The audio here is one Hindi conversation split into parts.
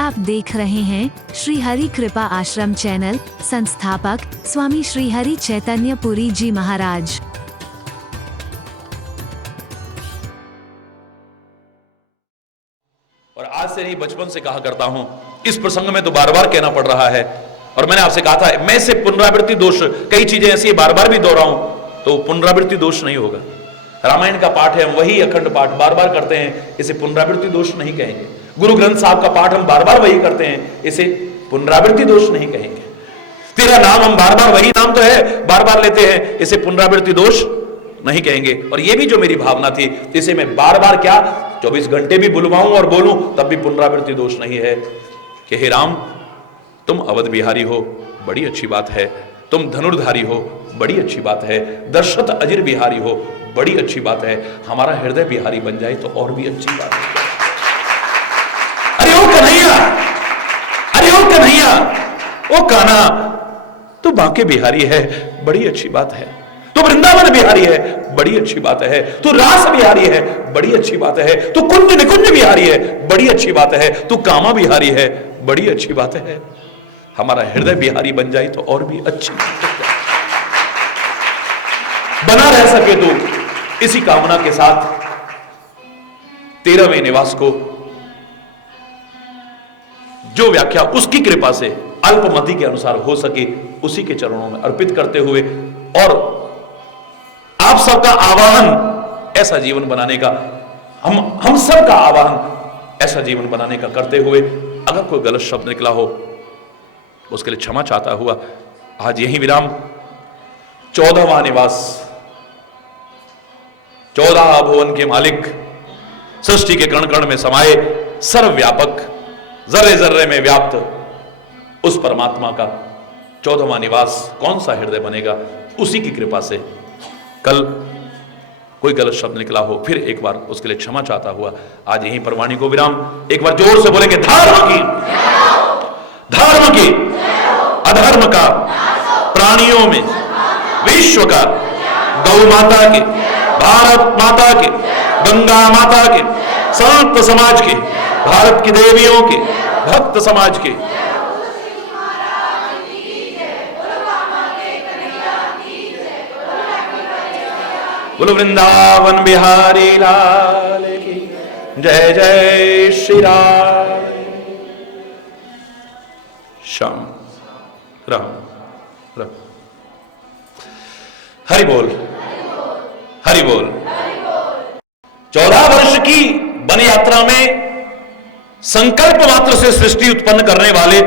आप देख रहे हैं श्री हरि कृपा आश्रम चैनल। संस्थापक स्वामी श्री हरि चैतन्य पुरी जी महाराज। और आज से नहीं, बचपन से कहा करता हूं, इस प्रसंग में तो बार बार कहना पड़ रहा है। और मैंने आपसे कहा था, मैं से पुनरावृत्ति दोष, कई चीजें ऐसी बार बार भी दोहराऊं तो पुनरावृत्ति दोष नहीं होगा। रामायण का पाठ है, हम वही अखंड पाठ बार बार करते हैं, इसे पुनरावृत्ति दोष नहीं कहेंगे। गुरु ग्रंथ साहब का पाठ हम बार बार वही करते हैं, इसे पुनरावृत्ति दोष नहीं कहेंगे। तेरा नाम, हम बार बार वही नाम तो है बार बार लेते हैं, इसे पुनरावृत्ति दोष नहीं कहेंगे। और ये भी जो मेरी भावना थी, इसे मैं बार बार क्या 24 घंटे भी बुलवाऊं और बोलूं तब भी पुनरावृत्ति दोष नहीं है कि हे राम, तुम अवध बिहारी हो, बड़ी अच्छी बात है। तुम धनुर्धारी हो, बड़ी अच्छी बात है। दशरथ अजिर बिहारी हो, बड़ी अच्छी बात है। हमारा हृदय बिहारी बन जाए तो और भी अच्छी बात है। अरे ओ कन्हैया, अरे ओ कन्हैया, ओ कान्हा, तू बांके बिहारी है, बड़ी अच्छी बात है। तू वृंदावन बिहारी है, बड़ी अच्छी बात है। तू रास बिहारी है, बड़ी अच्छी बात है। तू कुंज निकुंज बिहारी है, बड़ी अच्छी बात है। तू कामा बिहारी है, बड़ी अच्छी बात है। हमारा हृदय बिहारी बन जाए तो और भी अच्छी बना रह सके। तो इसी कामना के साथ 13वें निवास को जो व्याख्या उसकी कृपा से अल्पमति के अनुसार हो सके, उसी के चरणों में अर्पित करते हुए और आप सबका आवाहन ऐसा जीवन बनाने का, हम सबका आवाहन ऐसा जीवन बनाने का करते हुए, अगर कोई गलत शब्द निकला हो उसके लिए क्षमा चाहता हुआ आज यही विराम। 14वां निवास, 14 भुवन के मालिक, सृष्टि के कण कण में समाये, सर्वव्यापक, जर्रे जर्रे में व्याप्त उस परमात्मा का 14वां निवास कौन सा हृदय बनेगा, उसी की कृपा से कल कोई गलत शब्द निकला हो, फिर एक बार उसके लिए क्षमा चाहता हुआ आज यहीं पर वाणी को विराम। एक बार जोर से बोलेंगे, धर्म की अधर्म का, प्राणियों में विश्व का, गौ माता के, भारत माता के, गंगा माता के, संत समाज के, भारत की देवियों के, भक्त समाज के, बोलो वृंदावन बिहारी लाल की जय। जय श्री राम। श्याम राम राम। हरि बोल, हरि बोल। 14 वर्ष की वन यात्रा में संकल्प मात्र से सृष्टि उत्पन्न करने वाले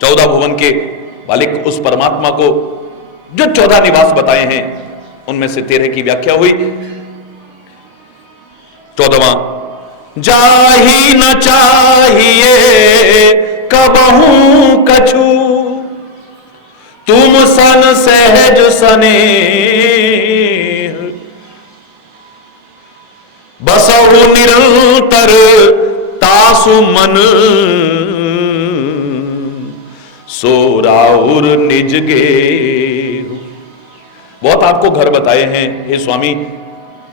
14 भुवन के मालिक उस परमात्मा को जो 14 निवास बताए हैं, उनमें से 13 की व्याख्या हुई। 14वां, जाही न चाहिए कबहू कछु, तुम सन सहज स्नेह, बसहु निरंतर तासु मन, सो राउर निज गेहु। बहुत आपको घर बताए हैं हे स्वामी,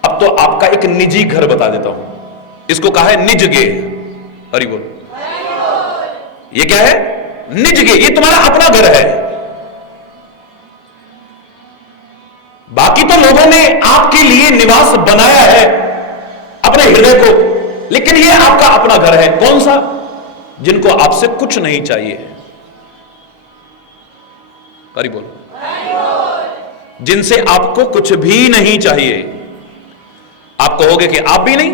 अब तो आपका एक निजी घर बता देता हूं। इसको कहा है निज गेह। हरि बोल। ये क्या है? निज गेह। ये तुम्हारा अपना घर है। बाकी तो लोगों ने आपके लिए निवास बनाया है अपने हृदय को, लेकिन ये आपका अपना घर है। कौन सा? जिनको आपसे कुछ नहीं चाहिए। हरि बोल। जिनसे आपको कुछ भी नहीं चाहिए। आप कहोगे कि आप भी नहीं,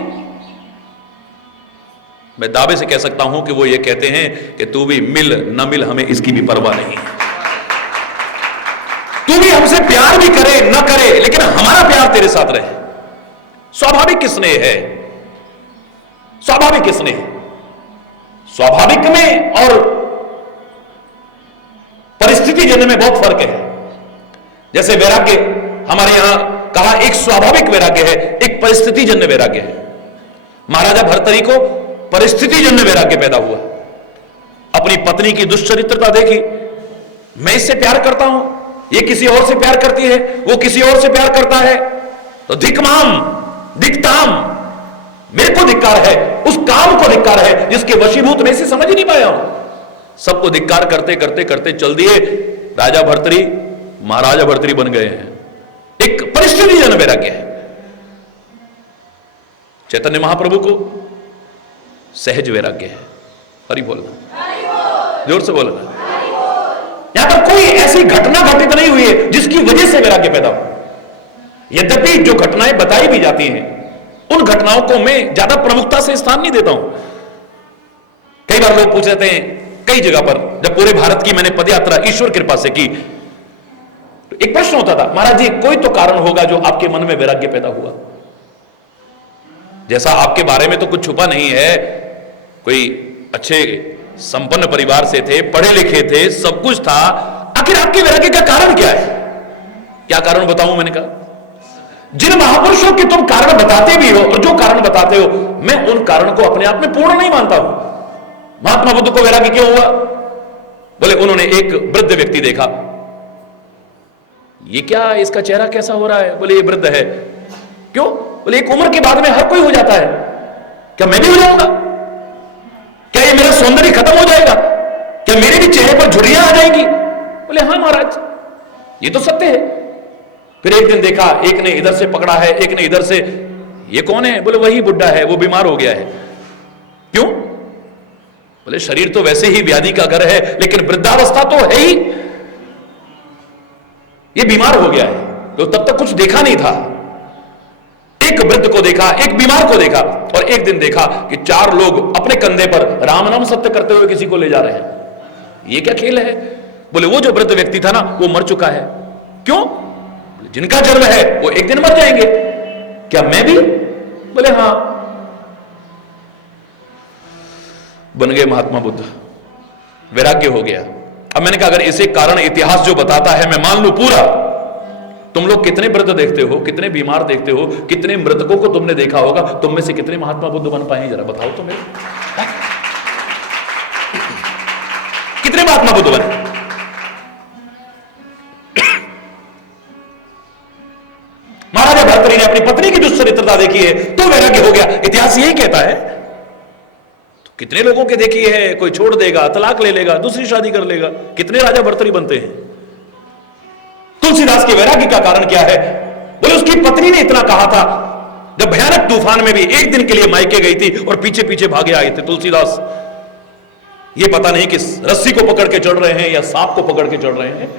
मैं दावे से कह सकता हूं कि वो ये कहते हैं कि तू भी मिल न मिल, हमें इसकी भी परवाह नहीं। तू भी हमसे प्यार भी करे न करे, लेकिन हमारा प्यार तेरे साथ रहे। स्वाभाविक स्नेह है, स्वाभाविक स्नेह। स्वाभाविक में और परिस्थिति जन्य में बहुत फर्क है। जैसे वैराग्य हमारे यहां कहा, एक स्वाभाविक वैराग्य है, एक परिस्थिति जन्य वैराग्य है। महाराजा भर्तृहरि को परिस्थिति जन्य वैराग्य पैदा हुआ। अपनी पत्नी की दुश्चरित्रता देखी, मैं इससे प्यार करता हूं, ये किसी और से प्यार करती है, वो किसी और से प्यार करता है, तो धिक्माम दिक्ताम, मेरे को धिक्कार है, उस काम को धिक्कार है जिसके वशीभूत में से समझ ही नहीं पाया हूं। सबको धिक्कार करते करते करते चल दिए, राजा भर्तरी महाराजा भर्तरी बन गए हैं। एक परिस्थिति जन वैराग्य है। चैतन्य महाप्रभु को सहज वैराग्य है। हरि बोलना, जोर से बोलना। यहां पर कोई ऐसी घटना घटित नहीं हुई है जिसकी वजह से वैराग्य पैदा हो। यद्यपि जो घटनाएं बताई भी जाती हैं उन घटनाओं को मैं ज्यादा प्रमुखता से स्थान नहीं देता हूं। कई बार लोग पूछ रहे थे, कई जगह पर जब पूरे भारत की मैंने पदयात्रा ईश्वर कृपा से की, तो एक प्रश्न होता था, महाराज जी कोई तो कारण होगा जो आपके मन में वैराग्य पैदा हुआ। जैसा आपके बारे में तो कुछ छुपा नहीं है, कोई अच्छे संपन्न परिवार से थे, पढ़े लिखे थे, सब कुछ था, आखिर आपके वैराग्य का कारण क्या है? क्या कारण बताऊं? मैंने कहा जिन महापुरुषों के तुम कारण बताते भी हो और जो कारण बताते हो, मैं उन कारण को अपने आप में पूर्ण नहीं मानता हूं। महात्मा बुद्ध को वैराग्य क्यों हुआ? बोले उन्होंने एक वृद्ध व्यक्ति देखा। ये क्या, इसका चेहरा कैसा हो रहा है? बोले ये वृद्ध है। क्यों? बोले एक उम्र के बाद में हर कोई हो जाता है, क्या मैं भी हो जाऊंगा? क्या ये मेरा सौंदर्य खत्म हो जाएगा? क्या मेरे भी चेहरे पर झुर्रियां आ जाएंगी? बोले हां महाराज, ये तो सत्य है। फिर एक दिन देखा, एक ने इधर से पकड़ा है, एक ने इधर से। ये कौन है? बोले वही बुढ़ा है, वो बीमार हो गया है। क्यों? बोले शरीर तो वैसे ही व्याधि का घर है, लेकिन वृद्धावस्था तो है ही, ये बीमार हो गया है। तो तब तक कुछ देखा नहीं था। एक वृद्ध को देखा, एक बीमार को देखा, और एक दिन देखा कि 4 लोग अपने कंधे पर राम नाम सत्य करते हुए किसी को ले जा रहे हैं। ये क्या खेल है? बोले वो जो वृद्ध व्यक्ति था ना, वो मर चुका है। क्यों? जिनका जन्म है वो एक दिन मर जाएंगे, क्या मैं भी? बोले हां। बन गए महात्मा बुद्ध, वैराग्य हो गया। अब मैंने कहा अगर इसे कारण इतिहास जो बताता है मैं मान लूं पूरा, तुम लोग कितने वृद्ध देखते हो, कितने बीमार देखते हो, कितने मृतकों को तुमने देखा होगा, तुम में से कितने महात्मा बुद्ध बन पाए जरा बताओ तो मेरे। कितने महात्मा बुद्ध बने? महाराजा भर्तरी ने अपनी पत्नी की दुष्चरित्रता देखी है तो वैराग्य हो गया। इतिहास यही कहता है। तो कितने लोगों के देखी है, कोई छोड़ देगा, तलाक ले लेगा, दूसरी शादी कर लेगा, कितने राजा भर्तरी बनते हैं। तुलसीदास के वैराग्य का कारण क्या है? बोले उसकी पत्नी ने इतना कहा था, जब भयानक तूफान में भी एक दिन के लिए मायके गई थी और पीछे पीछे भागे आए थे तुलसीदास। ये पता नहीं कि रस्सी को पकड़ के चढ़ रहे हैं या सांप को पकड़ के चढ़ रहे हैं,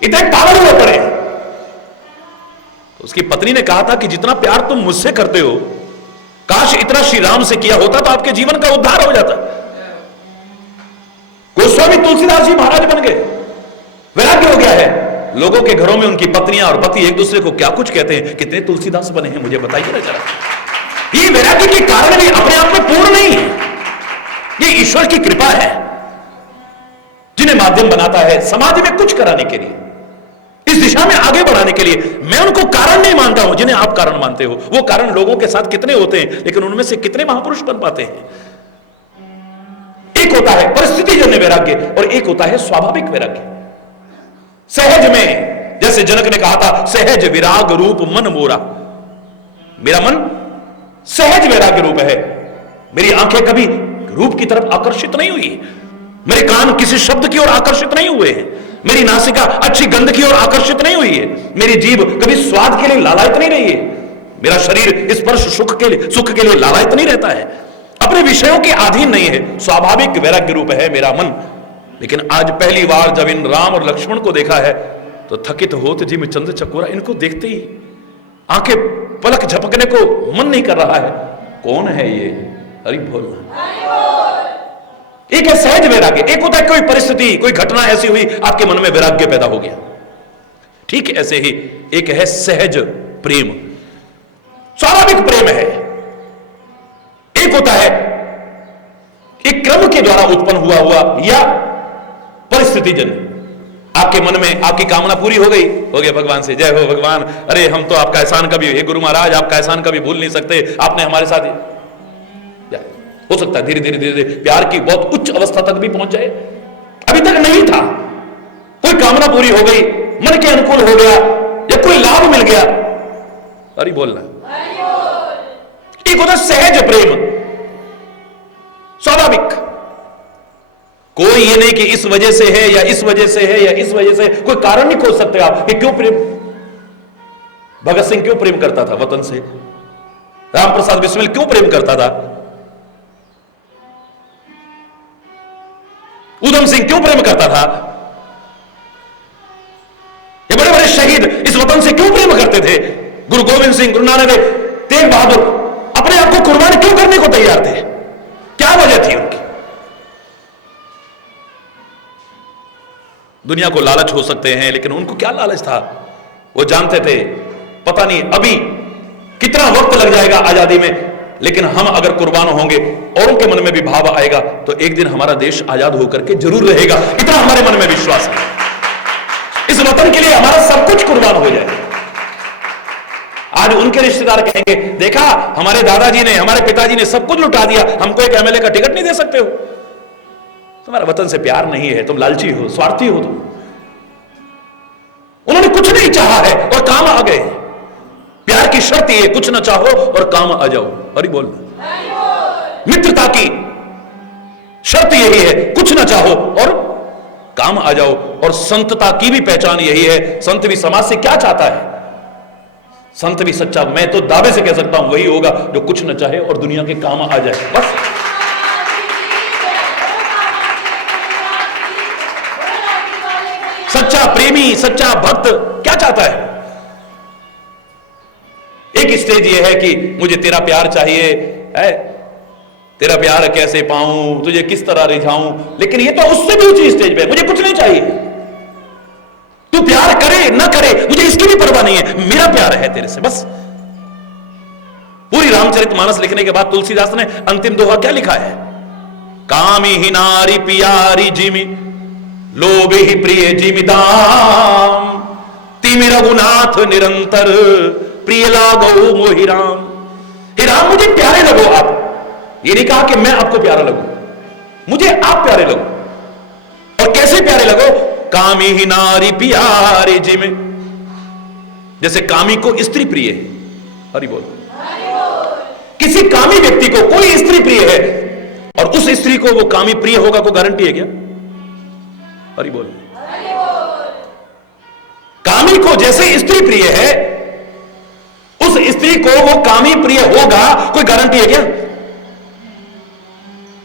इतने पागल हुए पड़े। उसकी पत्नी ने कहा था कि जितना प्यार तुम मुझसे करते हो, काश इतना श्री राम से किया होता तो आपके जीवन का उद्धार हो जाता। गोस्वामी तुलसीदास जी महाराज बन गए, वैराग्य हो गया है। लोगों के घरों में उनकी पत्नियां और पति एक दूसरे को क्या कुछ कहते हैं, कितने तुलसीदास बने हैं मुझे बताइए ना जरा। ये वैराग्य के कारण भी अपने आप में पूर्ण नहीं है, ये ईश्वर की कृपा है जिन्हें माध्यम बनाता है समाज में कुछ कराने के लिए, इस दिशा में आगे बढ़ाने के लिए। मैं उनको कारण नहीं मानता हूं जिन्हें आप कारण मानते हो। वो कारण लोगों के साथ कितने होते हैं, लेकिन उनमें से कितने महापुरुष बन पाते हैं। एक होता है परिस्थितिजन्य वैराग्य और एक होता है स्वाभाविक वैराग्य। सहज में, जैसे जनक ने कहा था, सहज विराग रूप मन मोरा। मेरा मन सहज वैराग्य रूप है। मेरी आंखें कभी रूप की तरफ आकर्षित नहीं हुई, मेरे कान किसी शब्द की ओर आकर्षित नहीं हुए हैं, मेरी नासिका अच्छी गंध की ओर आकर्षित नहीं हुई है, मेरी जीभ कभी स्वाद के लिए लालायित नहीं रही है, मेरा शरीर स्पर्श सुख के लिए लालायित नहीं रहता है, अपने विषयों के अधीन नहीं है। स्वाभाविक वैराग्य रूप है मेरा मन। लेकिन आज पहली बार जब इन राम और लक्ष्मण को देखा है तो थकित होत जिम चंद्र चकोरा, इनको देखते ही आंखें पलक झपकने को मन नहीं कर रहा है। कौन है ये? हरि बोल। एक है सहज वैराग्य, एक होता है कोई परिस्थिति, कोई घटना ऐसी हुई आपके मन में वैराग्य पैदा हो गया। ठीक ऐसे ही एक है सहज प्रेम, स्वाभाविक प्रेम है। एक होता है एक क्रम के द्वारा उत्पन्न हुआ या परिस्थिति जन्य। आपके मन में आपकी कामना पूरी हो गई भगवान से, जय हो भगवान, अरे हम तो आपका एहसान कभी, हे गुरु महाराज आपका एहसान कभी भूल नहीं सकते, आपने हमारे साथ। हो सकता है धीरे धीरे प्यार की बहुत उच्च अवस्था तक भी पहुंच जाए। अभी तक नहीं था, कोई कामना पूरी हो गई, मन के अनुकूल हो गया या कोई लाभ मिल गया। अरे बोलना, एक होता सहज प्रेम, स्वाभाविक। कोई ये नहीं कि इस वजह से है या इस वजह से है या इस वजह से, कोई कारण नहीं खोज सकते आप कि क्यों प्रेम। भगत सिंह क्यों प्रेम करता था वतन से? राम प्रसाद बिस्मिल क्यों प्रेम करता था? उधम सिंह क्यों प्रेम करता था? ये बड़े बड़े शहीद इस वतन से क्यों प्रेम करते थे? गुरु गोविंद सिंह, गुरु नानक देव, तेग बहादुर अपने आप को कुर्बान क्यों करने को तैयार थे? क्या वजह थी उनकी? दुनिया को लालच हो सकते हैं, लेकिन उनको क्या लालच था? वो जानते थे पता नहीं अभी कितना वक्त लग जाएगा आजादी में, लेकिन हम अगर कुर्बान होंगे, औरों के मन में भी भाव आएगा, तो एक दिन हमारा देश आजाद होकर के जरूर रहेगा। इतना हमारे मन में विश्वास है। इस वतन के लिए हमारा सब कुछ कुर्बान हो जाए। आज उनके रिश्तेदार कहेंगे, देखा हमारे दादाजी ने, हमारे पिताजी ने सब कुछ लुटा दिया, हमको एक एमएलए का टिकट नहीं दे सकते हो। तुम्हारा वतन से प्यार नहीं है, तुम लालची हो, स्वार्थी हो तुम। उन्होंने कुछ नहीं चाहा है और काम आ गए। प्यार की शर्त ये, कुछ ना चाहो और काम आ जाओ। अरे बोल। मित्रता की शर्त यही है, कुछ ना चाहो और काम आ जाओ। और संतता की भी पहचान यही है। संत भी समाज से क्या चाहता है? संत भी सच्चा, मैं तो दावे से कह सकता हूं, वही होगा जो कुछ न चाहे और दुनिया के काम आ जाए। बस सच्चा प्रेमी, सच्चा भक्त क्या चाहता है? एक स्टेज ये है कि मुझे तेरा प्यार चाहिए है, तेरा प्यार कैसे पाऊं, तुझे किस तरह रिझाऊं। लेकिन ये तो उससे भी ऊंची स्टेज पे, मुझे कुछ नहीं चाहिए, तू प्यार करे ना करे मुझे इसकी भी परवाह नहीं है, मेरा प्यार है तेरे से बस। पूरी रामचरितमानस लिखने के बाद तुलसीदास ने अंतिम दोहा क्या लिखा है? कामी ही नारी पियारी जिमी, लोभे ही प्रिय जिमी दाम, तिमि रघुनाथ निरंतर, प्रिय लागो मोहि राम। हे राम मुझे प्यारे लगो आप। ये नहीं कहा कि मैं आपको प्यारा लगूं, मुझे आप प्यारे लगो। और कैसे प्यारे लगो? कामी ही नारी प्यारे जिमे, जैसे कामी को स्त्री प्रिय है। हरि बोल। किसी कामी व्यक्ति को कोई स्त्री प्रिय है और उस स्त्री को वो कामी प्रिय होगा, कोई गारंटी है क्या? हरि बोल। कामी को जैसे स्त्री प्रिय है, उस स्त्री को वो कामी प्रिय होगा, कोई गारंटी है क्या?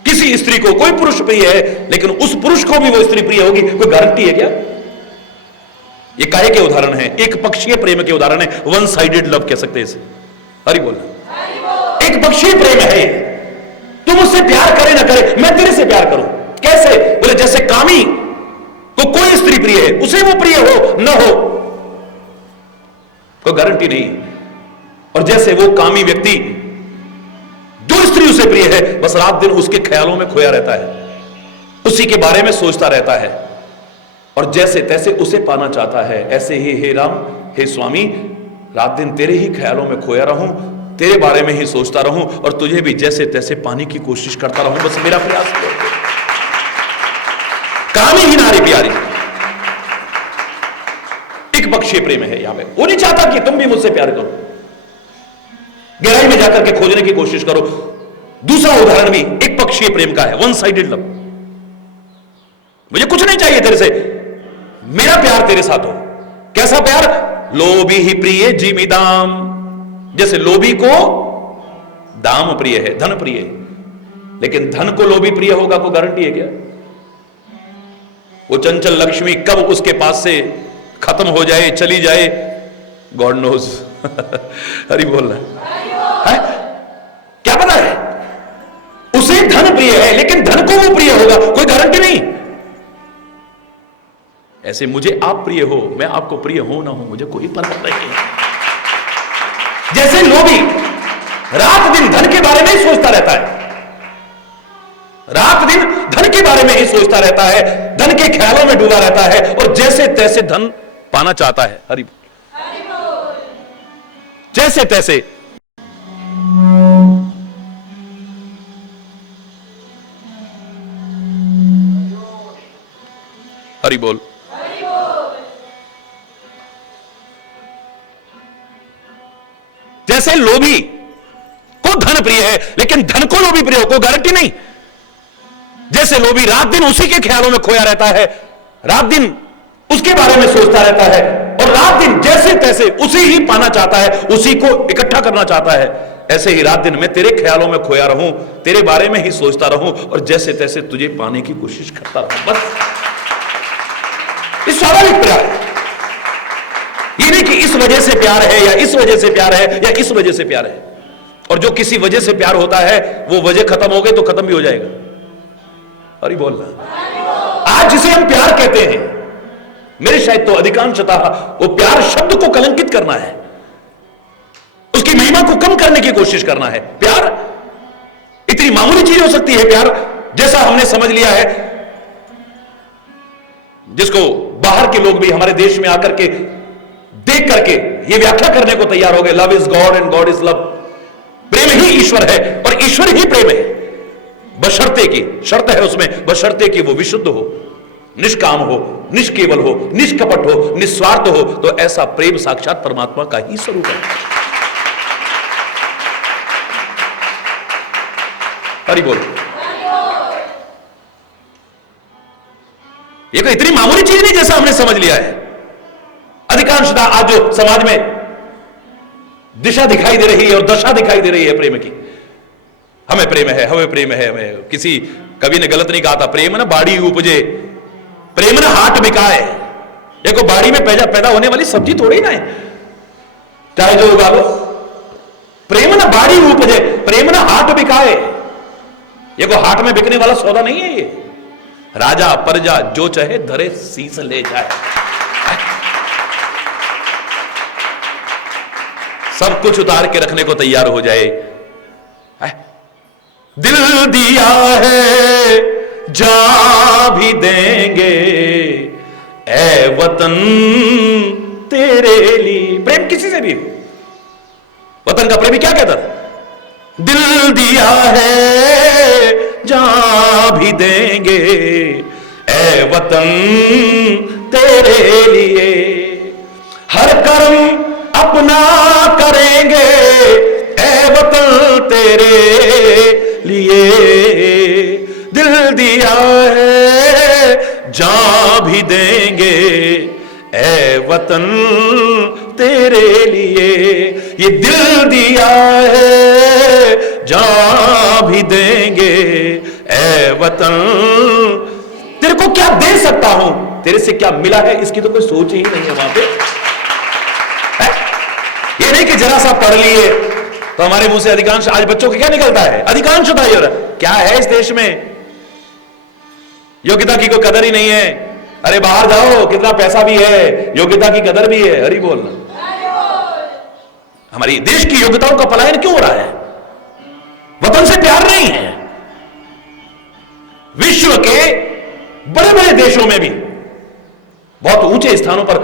किसी स्त्री को कोई पुरुष प्रिय है, लेकिन उस पुरुष को भी वो स्त्री प्रिय होगी, कोई गारंटी है क्या? ये काहे के उदाहरण है? एक पक्षीय प्रेम के उदाहरण है। वन साइडेड लव कह सकते हैं इसे। हरि बोल। एक पक्षीय प्रेम है। तुम मुझसे प्यार करे ना करे, मैं तेरे से प्यार करूं। कैसे? बोले जैसे कामी को कोई स्त्री प्रिय है, उसे वो प्रिय हो न हो, कोई गारंटी नहीं। और जैसे वो कामी व्यक्ति, जो स्त्री उसे प्रिय है, बस रात दिन उसके ख्यालों में खोया रहता है, उसी के बारे में सोचता रहता है और जैसे तैसे उसे पाना चाहता है। ऐसे ही हे राम, हे स्वामी, रात दिन तेरे ही ख्यालों में खोया रहूं, तेरे बारे में ही सोचता रहूं और तुझे भी जैसे तैसे पाने की कोशिश करता रहूं, बस मेरा प्रयास। कामी ही नारी प्यारी, एक पक्षीय प्रेम है यहां पे। वो नहीं चाहता कि तुम भी मुझसे प्यार करो, गहराई में जाकर के खोजने की कोशिश करो। दूसरा उदाहरण भी एक पक्षीय प्रेम का है, वन साइडेड लव। मुझे कुछ नहीं चाहिए तेरे से, मेरा प्यार तेरे साथ हो। कैसा प्यार? लोभी ही प्रिय जिमि दाम, जैसे लोभी को दाम प्रिय है, धन प्रिय है, लेकिन धन को लोभी प्रिय होगा, कोई गारंटी है क्या? वो चंचल लक्ष्मी कब उसके पास से खत्म हो जाए, चली जाए, गॉड नोज। हरि बोल रहा है, क्या पता है? उसे धन प्रिय है, लेकिन धन को वो प्रिय होगा, कोई गारंटी नहीं। ऐसे मुझे आप प्रिय हो, मैं आपको प्रिय हो ना हो, मुझे कोई फर्क नहीं है। जैसे लोभी रात दिन धन के बारे में ही सोचता रहता है, रात दिन धन के बारे में ही सोचता रहता है, धन के ख्यालों में डूबा रहता है और जैसे तैसे धन पाना चाहता है। हरि बोल। जैसे तैसे। हरि बोल। जैसे लोभी को धन धन प्रिय है, लेकिन धन को लोभी प्रिय हो, कोई गारंटी नहीं। जैसे लोभी रात दिन उसी के ख्यालों में खोया रहता है, रात दिन उसके बारे में सोचता रहता है, और रात दिन जैसे तैसे उसी ही पाना चाहता है, उसी को इकट्ठा करना चाहता है, ऐसे ही रात दिन मैं तेरे ख्यालों में खोया रहूं, तेरे बारे में ही सोचता रहूं, और जैसे तैसे तुझे पाने की कोशिश करता रहूं। बस इस स्वाभाविक प्यार है। ये नहीं कि इस वजह से प्यार है, या इस वजह से प्यार है, या इस वजह से प्यार है। और जो किसी वजह से प्यार होता है, वो वजह खत्म हो गई तो खत्म भी हो जाएगा। अरे बोलना, आज जिसे हम प्यार कहते हैं, मेरे शायद तो अधिकांशतः वो प्यार शब्द को कलंकित करना है, उसकी महिमा को कम करने की कोशिश करना है। प्यार इतनी मामूली चीज हो सकती है, प्यार जैसा हमने समझ लिया है, जिसको बाहर के लोग भी हमारे देश में आकर के देख करके ये व्याख्या करने को तैयार हो गए, love is God and God is love. प्रेम ही ईश्वर है और ईश्वर ही प्रेम है, बशर्ते की शर्त है उसमें, बशर्ते कि वो विशुद्ध हो, निष्काम हो, निष्केवल हो, निष्कपट हो, निस्वार्थ हो। तो ऐसा प्रेम साक्षात परमात्मा का ही स्वरूप है। हरि बोल। ये कोई इतनी मामूली चीज नहीं जैसा हमने समझ लिया है। अधिकांशतः आज जो समाज में दिशा दिखाई दे रही है और दशा दिखाई दे रही है प्रेम की, हमें प्रेम है, हमें प्रेम है, हमें, किसी कवि ने गलत नहीं कहा था, प्रेम न बाड़ी उपजे, प्रेम न हाट बिकाए। देखो बाड़ी में पैदा होने वाली सब्जी थोड़ी ना है, चाहे जो उगा लो। प्रेम न बाड़ी उपजे, प्रेम न हाट बिकाए। ये को हाट में बिकने वाला सौदा नहीं है। ये राजा प्रजा जो चाहे धरे शीस ले जाए, सब कुछ उतार के रखने को तैयार हो जाए। दिल दिया है जा भी देंगे, ए वतन तेरे लिए। प्रेम किसी से भी हो, वतन का प्रेमी क्या कहता था? दिल दिया है जा भी देंगे, ए वतन तेरे लिए। हर कर्म अपना करेंगे, ए वतन तेरे लिए। दिल दिया है जान भी देंगे, ए वतन तेरे लिए। ये दिल दिया है जान भी देंगे, ए वतन। तेरे को क्या दे सकता हूं, तेरे से क्या मिला है, इसकी तो कोई सोच ही नहीं है वहां पे। ये नहीं कि जरा सा पढ़ लिए तो हमारे मुंह से अधिकांश, आज बच्चों के क्या निकलता है, अधिकांश क्या है इस देश में, योग्यता की कोई कदर ही नहीं है। अरे बाहर जाओ, कितना पैसा भी है, योग्यता की कदर भी है। हरि बोल। हमारी देश की योग्यताओं का पलायन क्यों हो रहा है? वतन से प्यार नहीं है। विश्व के बड़े बड़े देशों में भी बहुत ऊंचे स्थानों पर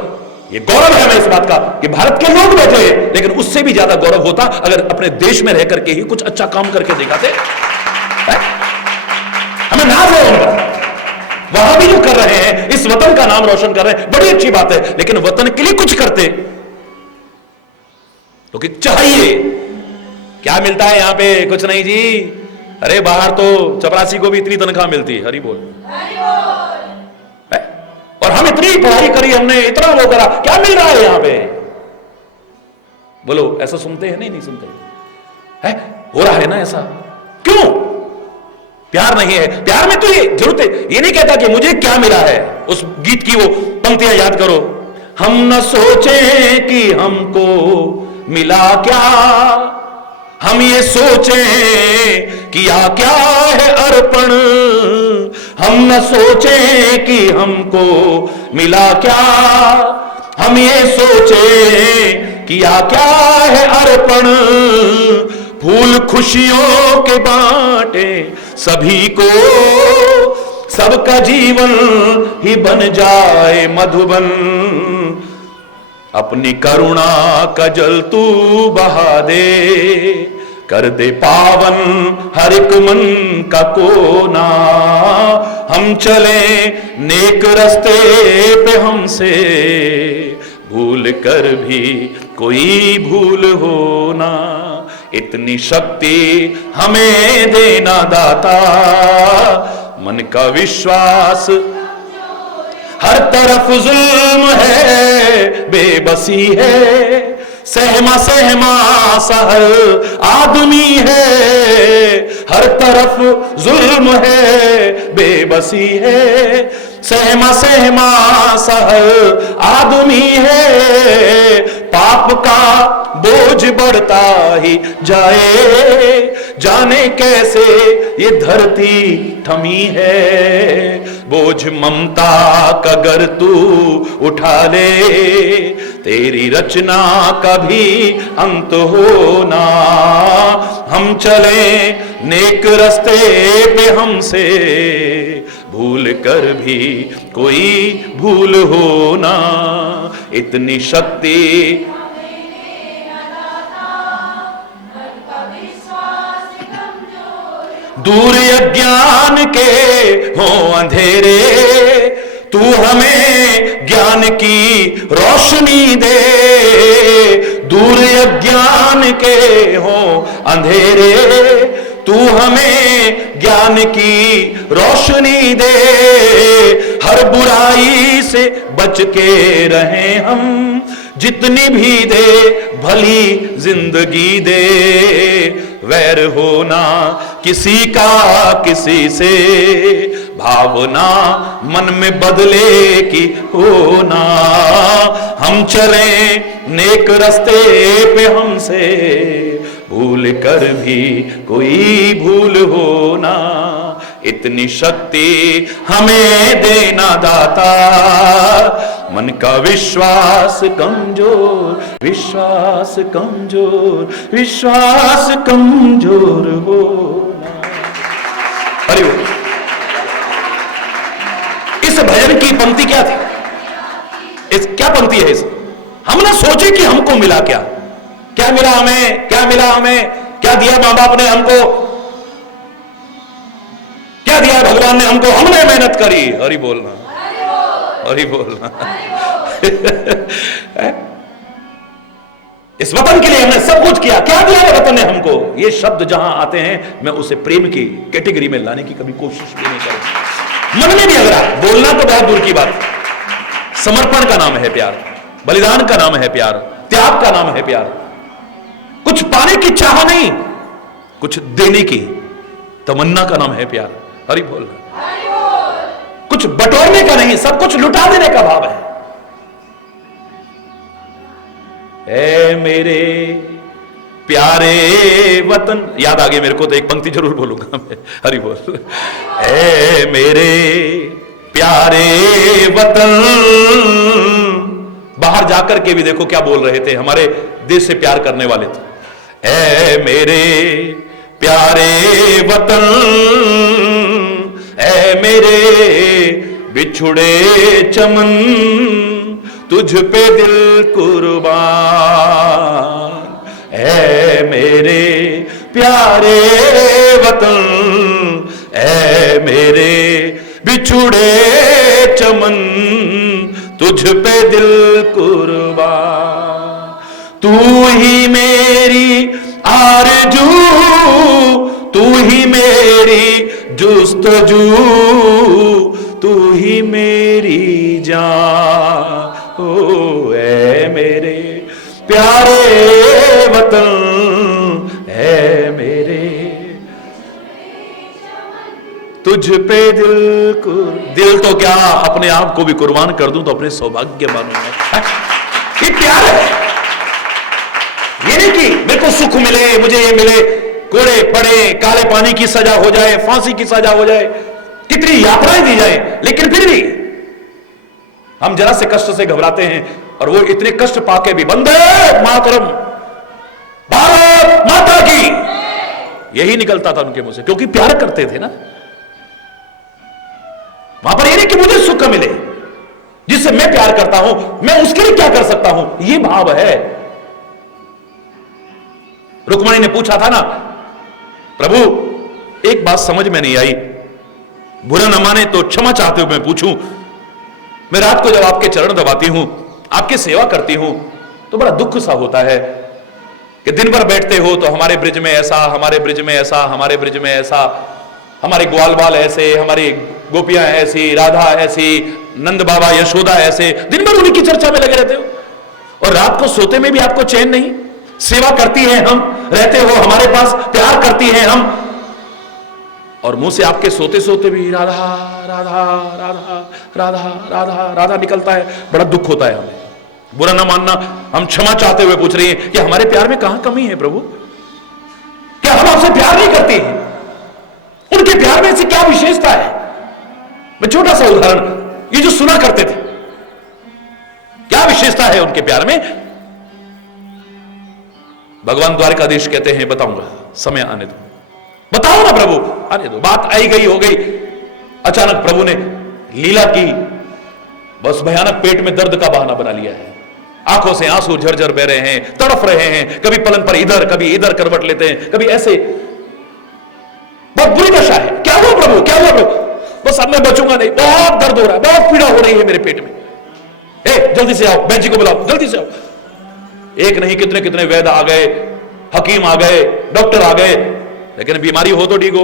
ये गौरव है हमें इस बात का कि भारत के लोग बैठे हैं, लेकिन उससे भी ज्यादा गौरव होता अगर अपने देश में रह करके ही कुछ अच्छा काम करके दिखाते। हमें नाज है उन पर, वहां भी जो कर रहे हैं, इस वतन का नाम रोशन कर रहे हैं, बड़ी अच्छी बात है। लेकिन वतन के लिए कुछ करते तो कि चाहिए। क्या मिलता है यहां पे? कुछ नहीं जी। अरे बाहर तो चपरासी को भी इतनी तनख्वाह मिलती है। हरि बोल। और हम इतनी पढ़ाई करी, हमने इतना वो करा, क्या मिल रहा है यहां पे? बोलो, ऐसा सुनते हैं? नहीं सुनते है। हो रहा है ना ऐसा, क्यों? प्यार नहीं है। प्यार में तो ये जरूरत है, ये नहीं कहता कि मुझे क्या मिला है। उस गीत की वो पंक्तियां याद करो, हम न सोचे कि हमको मिला क्या, हम ये सोचे किया क्या है अर्पण। हम न सोचे कि हमको मिला क्या, हम ये सोचे किया क्या है अर्पण। फूल खुशियों के बांटे सभी को, सबका जीवन ही बन जाए मधुबन। अपनी करुणा का जल तू बहा दे, कर दे पावन हर एक मन का कोना। हम चले नेक रास्ते पे, हमसे भूल कर भी कोई भूल हो ना। इतनी शक्ति हमें देना दाता, मन का विश्वास, हर तरफ जुल्म है, बेबसी है, सहमा सहमा सा हर आदमी है, हर तरफ जुल्म है, बेबसी है, सहमा सहमा सा हर आदमी है, पाप का बोझ बढ़ता ही जाए, जाने कैसे ये धरती थमी है, बोझ ममता का अगर तू उठा ले, तेरी रचना का भी अंत होना, हम चले नेक रास्ते पे, हमसे भूल कर भी कोई भूल होना, इतनी शक्ति दूर अज्ञान के हो अंधेरे, तू हमें ज्ञान की रोशनी दे, दूर अज्ञान के हो अंधेरे, तू हमें ज्ञान की रोशनी दे, हर बुराई से बच के रहें हम, जितनी भी दे भली जिंदगी दे, वैर होना किसी का किसी से, भावना मन में बदले की होना, हम चले नेक रास्ते पे, हमसे भूल कर भी कोई भूल होना, इतनी शक्ति हमें देना दाता, मन का विश्वास कमजोर, विश्वास कमजोर, विश्वास कमजोर होना। अरे वो इस भजन की पंक्ति क्या थी? इस क्या पंक्ति है इस? हमने सोचे कि हमको मिला क्या, क्या मिला हमें, क्या मिला हमें, क्या दिया मां बाप ने हमको, क्या दिया भगवान ने हमको, हमने मेहनत करी, हरि बोलना, हरि बोलना। इस वतन के लिए हमने सब कुछ किया, क्या दिया है वतन ने हमको? ये शब्द जहां आते हैं मैं उसे प्रेम की कैटेगरी में लाने की कभी कोशिश भी नहीं करूंगा। मन में भी अगर बोलना तो बहुत दूर की बात, समर्पण का नाम है प्यार, बलिदान का नाम है प्यार, त्याग का नाम है प्यार, कुछ पाने की चाह नहीं, कुछ देने की तमन्ना का नाम है प्यार। हरि बोल, कुछ बटोरने का नहीं, सब कुछ लुटा देने का भाव है। ऐ मेरे प्यारे वतन, याद आ गया मेरे को तो एक पंक्ति जरूर बोलूंगा मैं, हरि बोल। ऐ मेरे प्यारे वतन, बाहर जाकर के भी देखो क्या बोल रहे थे, हमारे देश से प्यार करने वाले थे। ऐ मेरे प्यारे वतन, ऐ मेरे बिछुड़े चमन, तुझ पे दिल कुर्बान, ऐ मेरे प्यारे वतन, ऐ मेरे बिछुड़े चमन, तुझ पे दिल कुर्बान, तू ही मेरी आरज़ू, तू ही मेरी जुस्तजू, तू ही मेरी जान, ओ ऐ मेरे प्यारे वतन, ऐ मेरे तुझ पे दिल को, दिल तो क्या अपने आप को भी कुर्बान कर दूं तो अपने सौभाग्य मानूंगा। ये प्यार है, ये नहीं कि मेरे को सुख मिले, मुझे ये मिले, कोड़े पड़े, काले पानी की सजा हो जाए, फांसी की सजा हो जाए, कितनी यात्राएं दी जाए, लेकिन फिर भी हम जरा से कष्ट से घबराते हैं, और वो इतने कष्ट पाके भी वंदे मातरम, भारत माता की, यही निकलता था उनके मुंह से, क्योंकि प्यार करते थे ना। वहां पर ये नहीं कि मुझे सुख मिले, जिससे मैं प्यार करता हूं, मैं उसके लिए क्या कर सकता हूं, ये भाव है। रुक्मणी ने पूछा था ना, प्रभु एक बात समझ में नहीं आई, बुरा न माने तो क्षमा चाहते हुए मैं पूछूं, मैं रात को जब आपके चरण दबाती हूं, आपकी सेवा करती हूं, तो बड़ा दुख सा होता है, कि दिन भर बैठते हो तो हमारे ब्रिज में ऐसा, हमारे ब्रिज में ऐसा, हमारे ब्रिज में ऐसा, हमारे ग्वाल बाल ऐसे, हमारी गोपियां ऐसी, राधा ऐसी, नंद बाबा यशोदा ऐसे, दिन भर उन्हीं की चर्चा में लगे रहते हो और रात को सोते में भी आपको चैन नहीं। सेवा करती है हम, रहते हो हमारे पास, प्यार करती है हम, और मुंह से आपके सोते सोते भी राधा राधा राधा राधा राधा राधा निकलता है। बड़ा दुख होता है हमें, बुरा ना मानना, हम क्षमा चाहते हुए पूछ रहे हैं कि हमारे प्यार में कहां कमी है प्रभु? क्या हम आपसे प्यार नहीं करते हैं? उनके प्यार में ऐसी क्या विशेषता है? मैं छोटा सा उदाहरण, ये जो सुना करते थे, क्या विशेषता है उनके प्यार में? भगवान द्वारकाधीश कहते हैं बताऊंगा, समय आने दो, बताओ ना प्रभु, आने दो। बात आई गई हो गई, अचानक प्रभु ने लीला की, बस भयानक पेट में दर्द का बहाना बना लिया है, आंखों से आंसू झरझर बह रहे हैं, तड़फ रहे हैं, कभी पलंग पर इधर कभी इधर करवट लेते हैं, कभी ऐसे, बहुत बुरी दशा है। क्या हुआ प्रभु, क्या हुआ प्रभु? बस अब मैं बचूंगा नहीं, बहुत दर्द हो रहा है, बहुत पीड़ा हो रही है मेरे पेट में, जल्दी से आओ, बेंची को बुलाओ, जल्दी से आओ। एक नहीं कितने कितने वैद्य आ गए, हकीम आ गए, डॉक्टर आ गए, लेकिन बीमारी हो तो ठीक हो,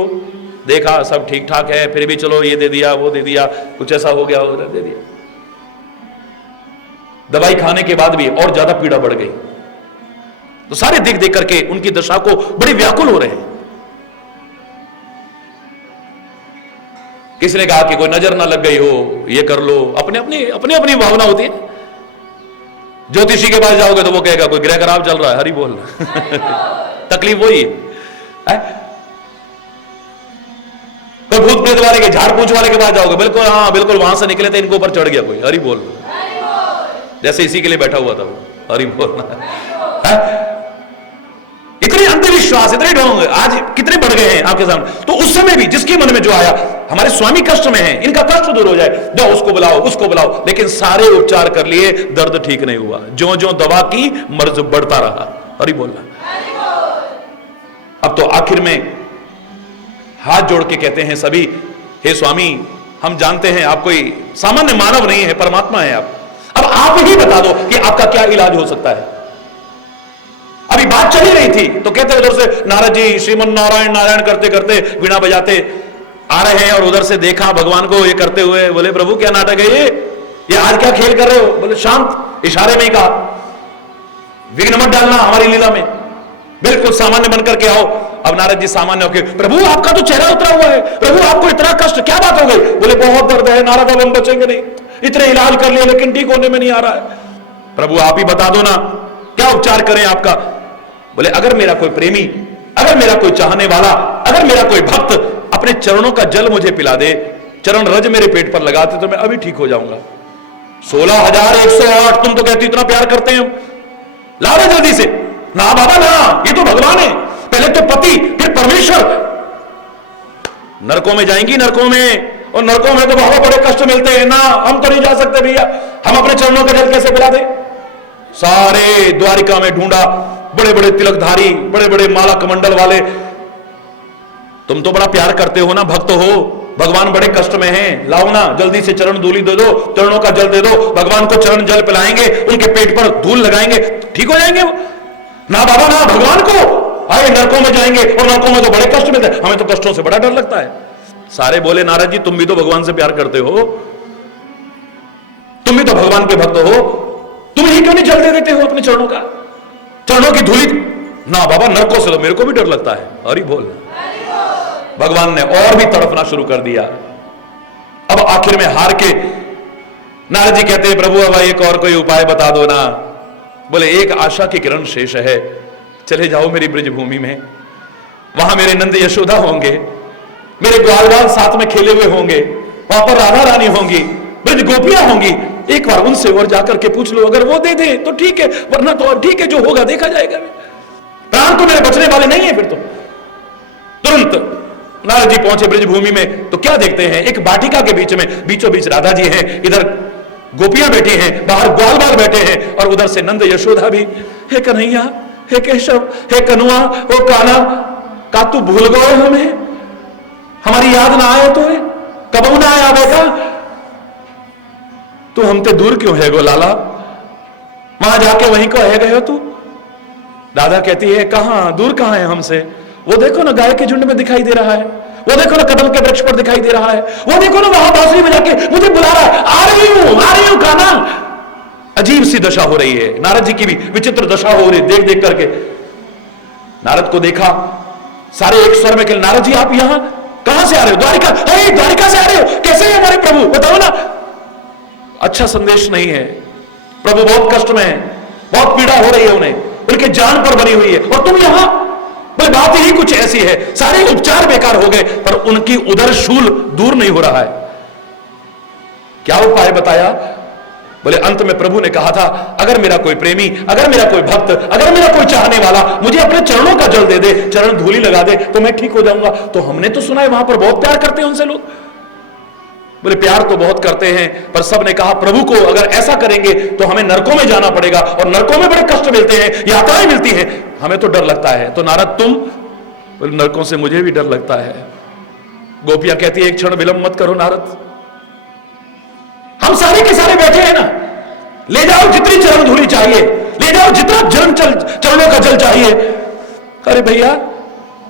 देखा सब ठीक ठाक है, फिर भी चलो ये दे दिया, वो दे दिया, कुछ ऐसा हो गया, उधर दे दिया। दवाई खाने के बाद भी और ज्यादा पीड़ा बढ़ गई। तो सारे देख देख करके उनकी दशा को बड़ी व्याकुल हो रहे हैं। किसी ने कहा कि कोई नजर ना लग गई हो, ये कर लो, अपने अपनी भावना होती है। ज्योतिषी के पास जाओगे तो वो कहेगा कोई ग्रह खराब चल रहा है, हरी बोल तकलीफ वही है। कोई भूत प्रेत वाले के, झाड़ पूछ वाले के पास जाओगे, बिल्कुल हाँ बिल्कुल वहां से निकले थे, इनको ऊपर चढ़ गया कोई, हरी बोल, जैसे इसी के लिए बैठा हुआ था वो, हरी बोलना। इतने अंधविश्वास, इतने ढोंग आज कितने बढ़ गए हैं आपके सामने। तो उस समय भी जिसके मन में जो आया, हमारे स्वामी कष्ट में हैं, इनका कष्ट दूर हो जाए, जाओ उसको बुलाओ, उसको बुलाओ, लेकिन सारे उपचार कर लिए, दर्द ठीक नहीं हुआ, जो जो दवा की मर्ज बढ़ता रहा, हरी बोलना। अब तो आखिर में हाथ जोड़ के कहते हैं सभी, हे स्वामी हम जानते हैं आप कोई सामान्य मानव नहीं है, परमात्मा है आप, अब आप ही बता दो कि आपका क्या इलाज हो सकता है। अभी बात चली रही थी तो कहते उधर से नारद जी श्रीमन नारायण नारायण करते करते वीणा बजाते आ रहे हैं, और उधर से देखा भगवान को ये करते हुए, बोले प्रभु क्या नाटक है ये आज क्या खेल कर रहे हो? बोले शांत, इशारे में ही कहा, विघ्न मत डालना हमारी लीला में, बिल्कुल सामान्य बनकर के आओ। अब नारद जी सामान्य होके, प्रभु आपका तो चेहरा उतरा हुआ है, प्रभु आपको इतना कष्ट, क्या बात हो गई? बोले बहुत दर्द है नारद, अब हम बचेंगे नहीं, इतने इलाज कर लिए लेकिन ठीक होने में नहीं आ रहा है। प्रभु आप ही बता दो ना क्या उपचार करें आपका? बोले अगर मेरा कोई प्रेमी, अगर मेरा कोई चाहने वाला, अगर मेरा कोई भक्त अपने चरणों का जल मुझे पिला दे, चरण रज मेरे पेट पर लगाते तो मैं अभी ठीक हो जाऊंगा। 16,108, तुम तो कहती इतना प्यार करते हैं, ला दे जल्दी से। ना बाबा ना, ये तो भगवान है, पहले तो पति फिर परमेश्वर। नरकों में जाएंगी, नरकों में, और नरकों में तो बहुत बड़े कष्ट मिलते हैं ना, हम तो नहीं जा सकते भैया, हम अपने चरणों का जल कैसे पिला दे? सारे द्वारिका में ढूंढा, बड़े बड़े तिलकधारी, बड़े बड़े माला कमंडल वाले, तुम तो बड़ा प्यार करते हो ना, भक्त हो, भगवान बड़े कष्ट में हैं, लाओ ना जल्दी से चरण धूली दे दो, चरणों का जल दे दो, भगवान को चरण जल पिलाएंगे, उनके पेट पर धूल लगाएंगे, ठीक हो जाएंगे वो। ना बाबा ना, भगवान को, आए नरकों में जाएंगे, और नरकों में तो बड़े कष्ट मिलते हैं, हमें तो कष्टों से बड़ा डर लगता है। सारे बोले नारद जी तुम भी तो भगवान से प्यार करते हो, तुम भी तो भगवान के भक्त हो, तुम ही क्यों नहीं जल दे देते हो अपने चरणों का, चरणों की धूली? ना बाबा नरकों से तो मेरे को भी डर लगता है, हरि बोल। भगवान ने और भी तड़पना शुरू कर दिया। अब आखिर में हार के नारद जी कहते हैं प्रभु अब एक और कोई उपाय बता दो ना। बोले एक आशा की किरण शेष है, चले जाओ मेरी ब्रज भूमि में, वहां मेरे नंद यशोदा होंगे, मेरे ग्वाल बाल साथ में खेले हुए होंगे, वहां पर राधा रानी होंगी, ब्रज गोपियां होंगी, एक बार उनसे और जाकर के पूछ लो, अगर वो दे दे तो ठीक है, वरना तो ठीक है, जो होगा देखा जाएगा, प्राण तो मेरे बचने वाले नहीं है। फिर तो तुरंत नारद जी पहुंचे ब्रज भूमि में, तो क्या देखते हैं, एक वाटिका के बीच में बीचों बीच राधा जी हैं, इधर गोपियां बैठी हैं, बाहर ग्वाल बाल बैठे हैं, और उधर से नंद यशोदा भी। हे कन्हैया, हे केशव, हे कनुआ, ओ काना, का तू भूल गए हमें, हमारी याद ना आए तो कब ना आया बेटा, तू हमसे दूर क्यों है गो लाला, वहां जाके वहीं को है गए हो तू, राधा कहती है कहां, दूर कहां है हमसे, वो देखो ना गाय के झुंड में दिखाई दे रहा है, वो देखो ना कदम के वृक्ष पर दिखाई दे रहा है, वो देखो ना वहां बांसुरी बजा के मुझे बुला रहा है, आ रही हूं कान्हा। अजीब सी दशा हो रही है, नारद जी की भी विचित्र दशा हो रही, देख देख करके। नारद को देखा, सारे एक स्वर में कि नारद जी आप यहां कहां से आ रहे हो? द्वारिका, अरे द्वारिका से आ रहे हो, कैसे है हमारे प्रभु, बताओ ना। अच्छा संदेश नहीं है, प्रभु बहुत कष्ट में है, बहुत पीड़ा हो रही है उन्हें, उनके जान पर बनी हुई है, और तुम यहां। बोले बात ही कुछ ऐसी है, सारे उपचार बेकार हो गए, पर उनकी उदर शूल दूर नहीं हो रहा है। क्या उपाय बताया? बोले अंत में प्रभु ने कहा था, अगर मेरा कोई प्रेमी, अगर मेरा कोई भक्त, अगर मेरा कोई चाहने वाला मुझे अपने चरणों का जल दे दे, चरण धूली लगा दे, तो मैं ठीक हो जाऊंगा। तो हमने तो सुना है वहां पर बहुत प्यार करते हैं उनसे लोग। बोले प्यार तो बहुत करते हैं, पर सबने कहा प्रभु को अगर ऐसा करेंगे तो हमें नरकों में जाना पड़ेगा, और नरकों में बड़े कष्ट मिलते हैं, यात्राएं मिलती हैं, हमें तो डर लगता है। तो नारद तुम? बोले नरकों से मुझे भी डर लगता है। गोपियां कहती है एक क्षण विलंब मत करो नारद, हम सारे के सारे बैठे हैं ना, ले जाओ जितनी चरण धूली चाहिए, ले जाओ जितना चरणों का जल चाहिए। अरे भैया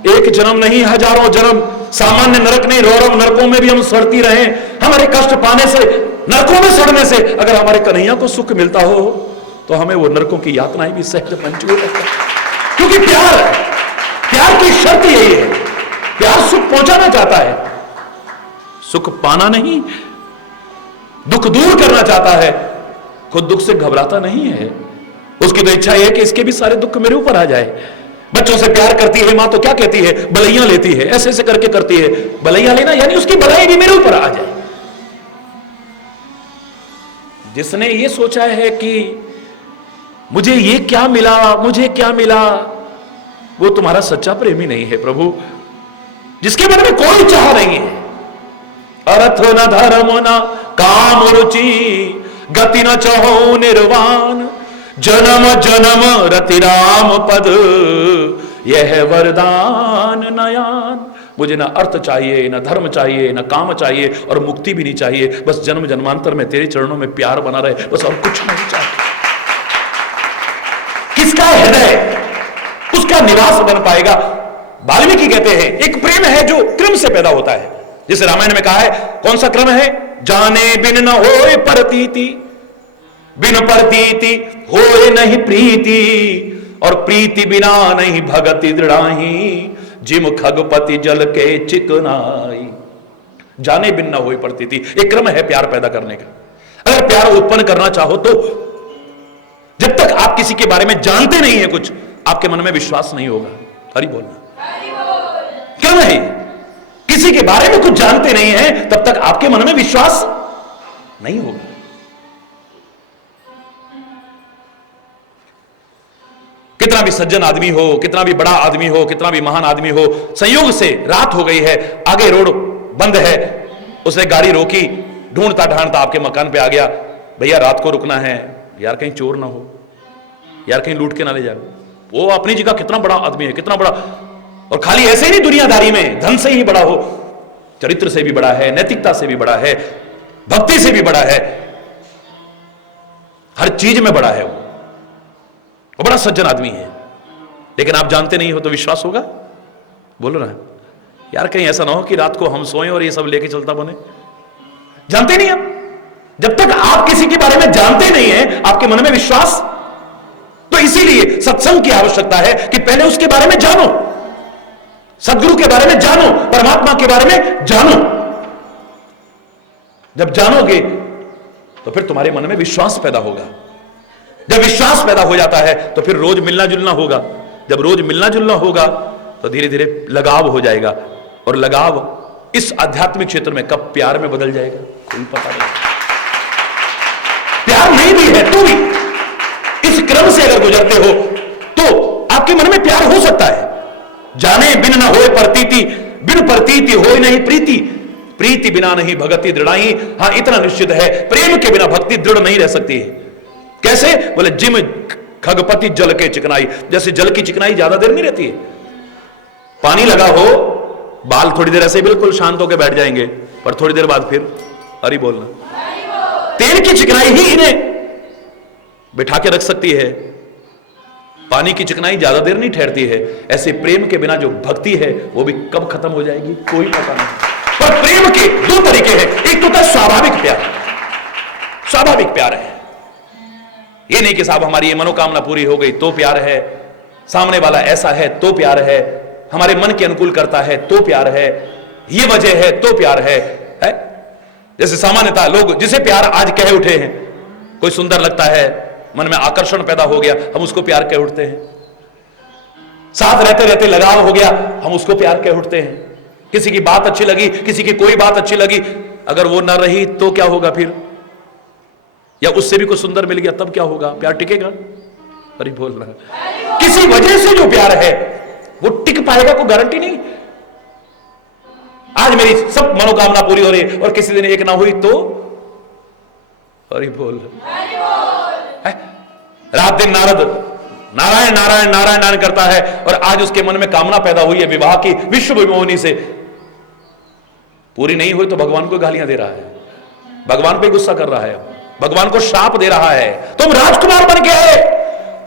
एक जन्म नहीं, हजारों जन्म, सामान्य नरक नहीं, रौरव नरकों में भी हम सड़ती रहे, हमारे कष्ट पाने से, नरकों में सड़ने से अगर हमारे कन्हैया को सुख मिलता हो तो हमें वो नरकों की यातनाएं भी सहज मंजूर है। क्योंकि प्यार की शर्त यही है, प्यार सुख पहुंचाना चाहता है, सुख पाना नहीं, दुख दूर करना चाहता है, खुद दुख से घबराता नहीं है। उसकी तो इच्छा है कि इसके भी सारे दुख मेरे ऊपर आ जाए। बच्चों से प्यार करती है मां तो क्या कहती है, बलैया लेती है, ऐसे ऐसे करके करती है, बलैया लेना यानी उसकी बलाई भी मेरे ऊपर आ जाए। जिसने ये सोचा है कि मुझे ये क्या मिला, मुझे क्या मिला, वो तुम्हारा सच्चा प्रेमी नहीं है प्रभु। जिसके मन में कोई चाह नहीं है, अर्थ न धर्म न काम रुचि, गति न चहो निर्वाण, जन्म जन्म रति राम पद, यह वरदान नयान। मुझे ना अर्थ चाहिए, ना धर्म चाहिए, ना काम चाहिए, और मुक्ति भी नहीं चाहिए, बस जन्म जन्मांतर में तेरे चरणों में प्यार बना रहे, बस और कुछ नहीं चाहिए। किसका हृदय उसका निवास बन पाएगा? वाल्मीकि कहते हैं एक प्रेम है जो क्रम से पैदा होता है, जिसे रामायण में कहा है, कौन सा क्रम है? जाने बिन न होए परतीति, बिन परतीति होए नहीं प्रीति, और प्रीति बिना नहीं भगति दृढ़ाही, जिम खगपति जल के चिकनाई। जाने बिन न होए परतीति, एक क्रम है प्यार पैदा करने का। अगर प्यार उत्पन्न करना चाहो तो जब तक आप किसी के बारे में जानते नहीं है कुछ, आपके मन में विश्वास नहीं होगा। हरि बोलना क्रम है। किसी के बारे में कुछ जानते नहीं है तब तक आपके मन में विश्वास नहीं होगा। कितना भी सज्जन आदमी हो, कितना भी बड़ा आदमी हो, कितना भी महान आदमी हो, संयोग से रात हो गई है, आगे रोड बंद है, उसने गाड़ी रोकी, ढूंढता ढांढता आपके मकान पे आ गया, भैया रात को रुकना है, यार कहीं चोर ना हो, यार कहीं लूट के ना ले जाए। वो अपनी जगह कितना बड़ा आदमी है, कितना बड़ा, और खाली ऐसे ही नहीं दुनियादारी में धन से ही बड़ा हो, चरित्र से भी बड़ा है, नैतिकता से भी बड़ा है, भक्ति से भी बड़ा है, हर चीज में बड़ा है। वो बड़ा सज्जन आदमी है, लेकिन आप जानते नहीं हो तो विश्वास होगा? बोलो ना यार, कहीं ऐसा ना हो कि रात को हम सोएं और ये सब लेके चलता बने। जानते नहीं आप, जब तक आप किसी के बारे में जानते नहीं है आपके मन में विश्वास, तो इसीलिए सत्संग की आवश्यकता है कि पहले उसके बारे में जानो, सदगुरु के बारे में जानो, परमात्मा के बारे में जानो। जब जानोगे तो फिर तुम्हारे मन में विश्वास पैदा होगा। जब विश्वास पैदा हो जाता है तो फिर रोज मिलना जुलना होगा। जब रोज मिलना जुलना होगा तो धीरे धीरे लगाव हो जाएगा, और लगाव इस आध्यात्मिक क्षेत्र में कब प्यार में बदल जाएगा कोई पता नहीं। प्यार नहीं भी है तो भी इस क्रम से अगर गुजरते हो तो आपके मन में प्यार हो सकता है। जाने बिन न होए प्रतीति, बिन प्रतीति होए नहीं प्रीति, प्रीति बिना नहीं भगति दृढ़ाई। हां इतना निश्चित है, प्रेम के बिना भक्ति दृढ़ नहीं रह सकती है। कैसे? बोले जिम खगपति जल के चिकनाई, जैसे जल की चिकनाई ज्यादा देर नहीं रहती है। पानी लगा हो, बाल थोड़ी देर ऐसे बिल्कुल शांत होकर बैठ जाएंगे, पर थोड़ी देर बाद फिर हरि बोलना। तेल की चिकनाई ही इन्हें बिठा के रख सकती है। पानी की चिकनाई ज्यादा देर नहीं ठहरती है, ऐसे प्रेम के बिना जो भक्ति है वो भी कब खत्म हो जाएगी कोई पता नहीं। पर प्रेम के दो तरीके हैं, एक तो था स्वाभाविक प्यार, स्वाभाविक प्यार है, ये नहीं कि साहब हमारी ये मनोकामना पूरी हो गई तो प्यार है, सामने वाला ऐसा है तो प्यार है, हमारे मन के अनुकूल करता है तो प्यार है, ये वजह है तो प्यार है? जैसे सामान्यतः लोग जिसे प्यार आज कह उठे हैं, कोई सुंदर लगता है, मन में आकर्षण पैदा हो गया, हम उसको प्यार कह उठते हैं, साथ रहते रहते लगाव हो गया, हम उसको प्यार कह उठते हैं, किसी की बात अच्छी लगी, किसी की कोई बात अच्छी लगी, अगर वो ना रही तो क्या होगा फिर, या उससे भी कोई सुंदर मिल गया तब क्या होगा, प्यार टिकेगा? अरे बोल रहा, किसी वजह से जो प्यार है वो टिक पाएगा कोई गारंटी नहीं। आज मेरी सब मनोकामना पूरी हो रही और किसी दिन एक ना हुई तो, अरे बोल, रात दिन नारद नारायण नारायण नारायण नारायण करता है और आज उसके मन में कामना पैदा हुई है विवाह की विश्व विमोहिनी से, पूरी नहीं हुई तो भगवान को गालियां दे रहा है, भगवान पे गुस्सा कर रहा है, भगवान को शाप दे रहा है, तुम राजकुमार बन के आए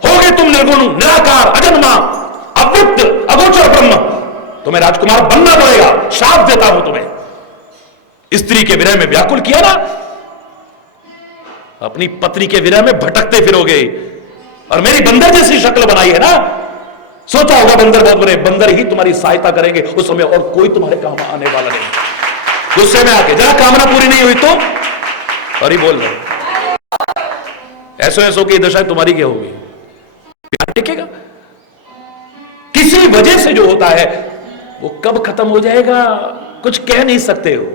होगे, तुम निर्गुण निराकार अजन्मा अव्यक्त अगोचर ब्रह्म, तुम्हें राजकुमार बनना पड़ेगा, शाप देता हूं तुम्हें। स्त्री के विरह में व्याकुल किया ना, अपनी पत्नी के विरह में भटकते फिरोगे, और मेरी बंदर जैसी शक्ल बनाई है ना, सोचा होगा बंदर बहुत बड़े, बंदर ही तुम्हारी सहायता करेंगे उस समय, और कोई तुम्हारे काम आने वाला नहीं। गुस्से में आके जरा कामना पूरी नहीं हुई तो, और ही बोल रहे ऐसो ऐसो की दशा तुम्हारी क्या होगी, प्यार टिकेगा? किसी वजह से जो होता है वो कब खत्म हो जाएगा कुछ कह नहीं सकते हो।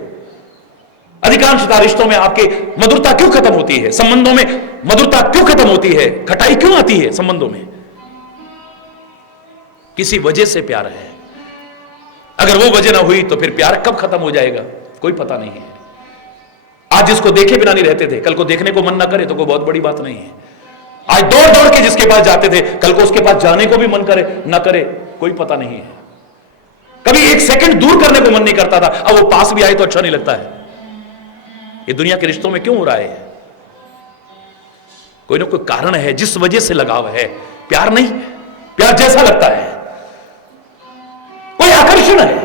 अधिकांशतः रिश्तों में आपके मधुरता क्यों खत्म होती है, संबंधों में मधुरता क्यों खत्म होती है, खटाई क्यों आती है संबंधों में? किसी वजह से प्यार है, अगर वो वजह ना हुई तो फिर प्यार कब खत्म हो जाएगा कोई पता नहीं है। आज जिसको देखे बिना नहीं रहते थे, कल को देखने को मन ना करे तो कोई बहुत बड़ी बात नहीं है। आज दौड़ दौड़ के जिसके पास जाते थे, कल को उसके पास जाने को भी मन करे ना करे कोई पता नहीं है। कभी एक सेकंड दूर करने को मन नहीं करता था, अब वो पास भी आए तो अच्छा नहीं लगता है। ये दुनिया के रिश्तों में क्यों हो रहा है? कोई ना कोई कारण है जिस वजह से लगाव है, प्यार नहीं, प्यार जैसा लगता है, कोई आकर्षण है।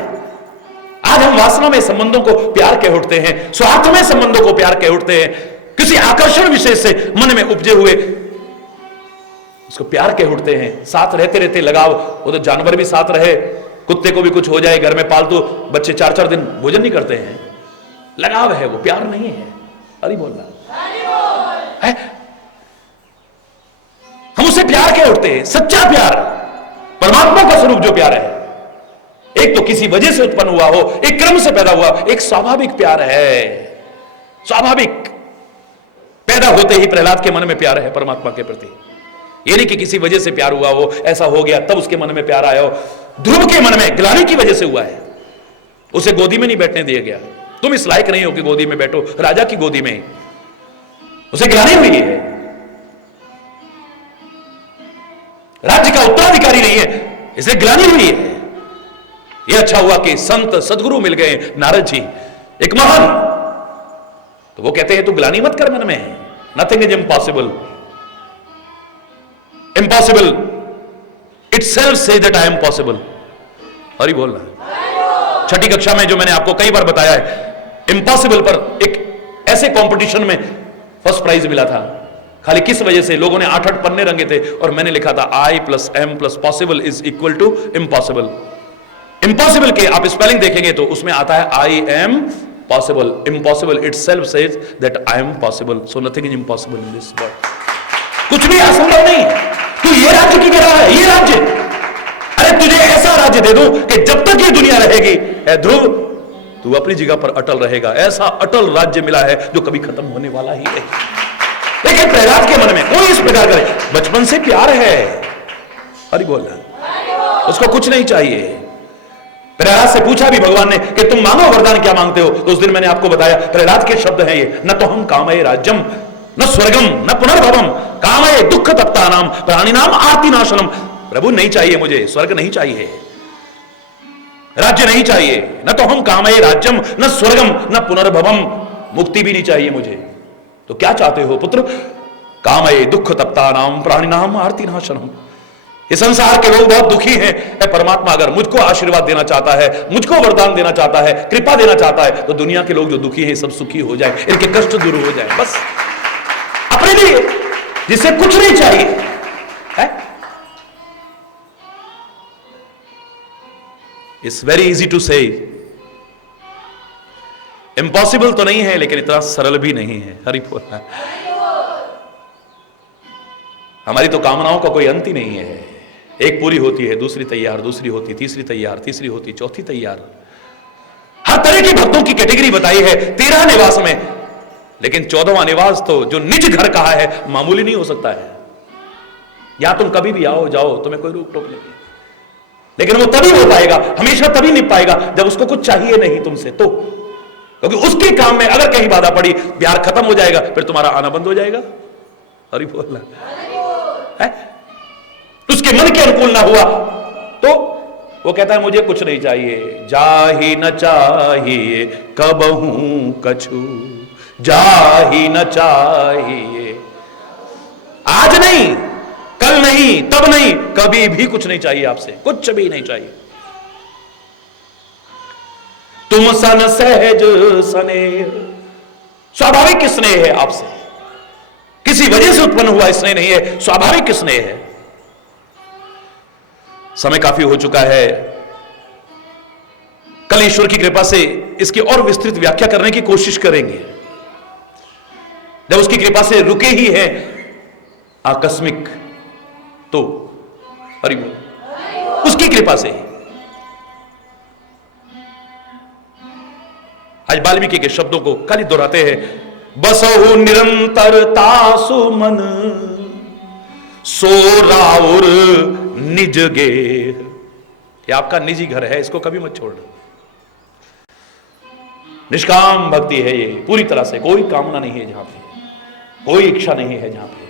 आज हम वासना में संबंधों को प्यार कह उठते हैं, स्वार्थ में संबंधों को प्यार कह उठते हैं, किसी आकर्षण विशेष से मन में उपजे हुए उसको प्यार कह उठते हैं। साथ रहते रहते लगाव, वो तो जानवर भी साथ रहे, कुत्ते को भी कुछ हो जाए, घर में पालतू बच्चे 4-4 दिन भोजन नहीं करते हैं, लगाव है, वो प्यार नहीं है। अरे बोलना है, हम उसे प्यार कह उठते हैं। सच्चा प्यार परमात्मा का स्वरूप जो प्यार है, एक तो किसी वजह से उत्पन्न हुआ हो, एक क्रम से पैदा हुआ, एक स्वाभाविक प्यार है। स्वाभाविक पैदा होते ही प्रहलाद के मन में प्यार है परमात्मा के प्रति। ये नहीं कि किसी वजह से प्यार हुआ हो, ऐसा हो गया तब उसके मन में प्यार आया हो। ध्रुव के मन में ग्लानि की वजह से हुआ है, उसे गोदी में नहीं बैठने दिया गया। तुम इस लायक नहीं हो कि गोदी में बैठो, राजा की गोदी में, उसे ग्लानि हुई है, राज्य का उत्तराधिकारी नहीं है, इसे ग्लानि हुई है। यह अच्छा हुआ कि संत सदगुरु मिल गए नारद जी, एक महान, तो वो कहते हैं तू ग्लानि मत कर मन में, nothing is impossible, impossible itself say that I am possible. और ही बोलना, छठी कक्षा में जो मैंने आपको कई बार बताया है, इम्पॉसिबल पर एक ऐसे कंपटीशन में फर्स्ट प्राइज मिला था। खाली किस वजह से? लोगों ने 8-8 पन्ने रंगे थे और मैंने लिखा था I + M + possible is equal to impossible। Impossible के आप स्पेलिंग देखेंगे तो उसमें आता है I am possible, impossible itself says that I am possible, so nothing is impossible in this world। कुछ भी असंभव नहीं। तू ये राज्य की गिरा है, ये राज्य, अरे तुझे ऐसा राज्य दे दूं कि जब तक ये दुनिया रहेगी ध्रुव तू अपनी जगह पर अटल रहेगा। ऐसा अटल राज्य मिला है जो कभी खत्म होने वाला ही नहीं। लेकिन प्रहलाद के मन में कोई इस प्रकार करे, बचपन से प्यार है। अरे बोलना, उसको कुछ नहीं चाहिए। प्रहलाद से पूछा भी भगवान ने कि तुम मांगो वरदान, क्या मांगते हो? तो उस दिन मैंने आपको बताया प्रहलाद के शब्द हैं ये, न तो हम कामये राज्यम न स्वर्गम न पुनर्भवम कामये दुख तप्ता नाम प्राणी नाम आर्ति नाशनम। प्रभु नहीं चाहिए मुझे, स्वर्ग नहीं चाहिए, राज्य नहीं चाहिए, न तो हम कामये राज्यम न स्वर्गम न पुनर्भवम, मुक्ति भी नहीं चाहिए मुझे। तो क्या चाहते हो पुत्र? कामये दुख तप्ता नाम प्राणी नाम आर्ति नाशनम। ये संसार के लोग बहुत दुखी हैं। ऐ परमात्मा, अगर मुझको आशीर्वाद देना चाहता है, मुझको वरदान देना चाहता है, कृपा देना चाहता है, तो दुनिया के लोग जो दुखी हैं सब सुखी हो जाए, इनके कष्ट दूर हो जाए, बस अपने लिए, जिससे कुछ नहीं चाहिए है? इट्स वेरी इजी टू से, इम्पॉसिबल तो नहीं है लेकिन इतना सरल भी नहीं है। हरि बोल। हमारी तो कामनाओं का कोई अंत ही नहीं है। एक पूरी होती है, दूसरी तैयार, दूसरी होती, तीसरी तैयार, तीसरी होती, चौथी तैयार। हर तरह की भक्तों की कैटेगरी बताई है 13 निवास में, लेकिन 14वां निवास तो जो निज घर कहा है मामूली नहीं हो सकता है। या तुम कभी भी आओ जाओ, तुम्हें कोई रोक टोक नहीं, लेकिन वो तभी हो पाएगा, हमेशा तभी नहीं पाएगा जब उसको कुछ चाहिए नहीं तुमसे, तो क्योंकि उसके काम में अगर कहीं बाधा पड़ी, प्यार खत्म हो जाएगा, फिर तुम्हारा आना बंद हो जाएगा। हरि बोल है? उसके मन के अनुकूल ना हुआ तो वो कहता है मुझे कुछ नहीं चाहिए। जाही न चाहिए कबहू कछु, जाही न चाहिए, आज नहीं, कल नहीं, तब नहीं, कभी भी कुछ नहीं चाहिए आपसे, कुछ भी नहीं चाहिए। तुम सन सहज स्नेह, स्वाभाविक स्नेह है आपसे, किसी वजह से उत्पन्न हुआ स्नेह नहीं है, स्वाभाविक स्नेह है। समय काफी हो चुका है, कल ईश्वर की कृपा से इसकी और विस्तृत व्याख्या करने की कोशिश करेंगे। जब उसकी कृपा से रुके ही है आकस्मिक, तो हरि बोल, उसकी कृपा से ही। आज वाल्मीकि के शब्दों को खाली दोहराते हैं, बसहु निरंतरता सुमन, सो राउर निज गेह। ये आपका निजी घर है, इसको कभी मत छोड़ना। निष्काम भक्ति है ये, पूरी तरह से कोई कामना नहीं है जहां पे, कोई इच्छा नहीं है जहां पे।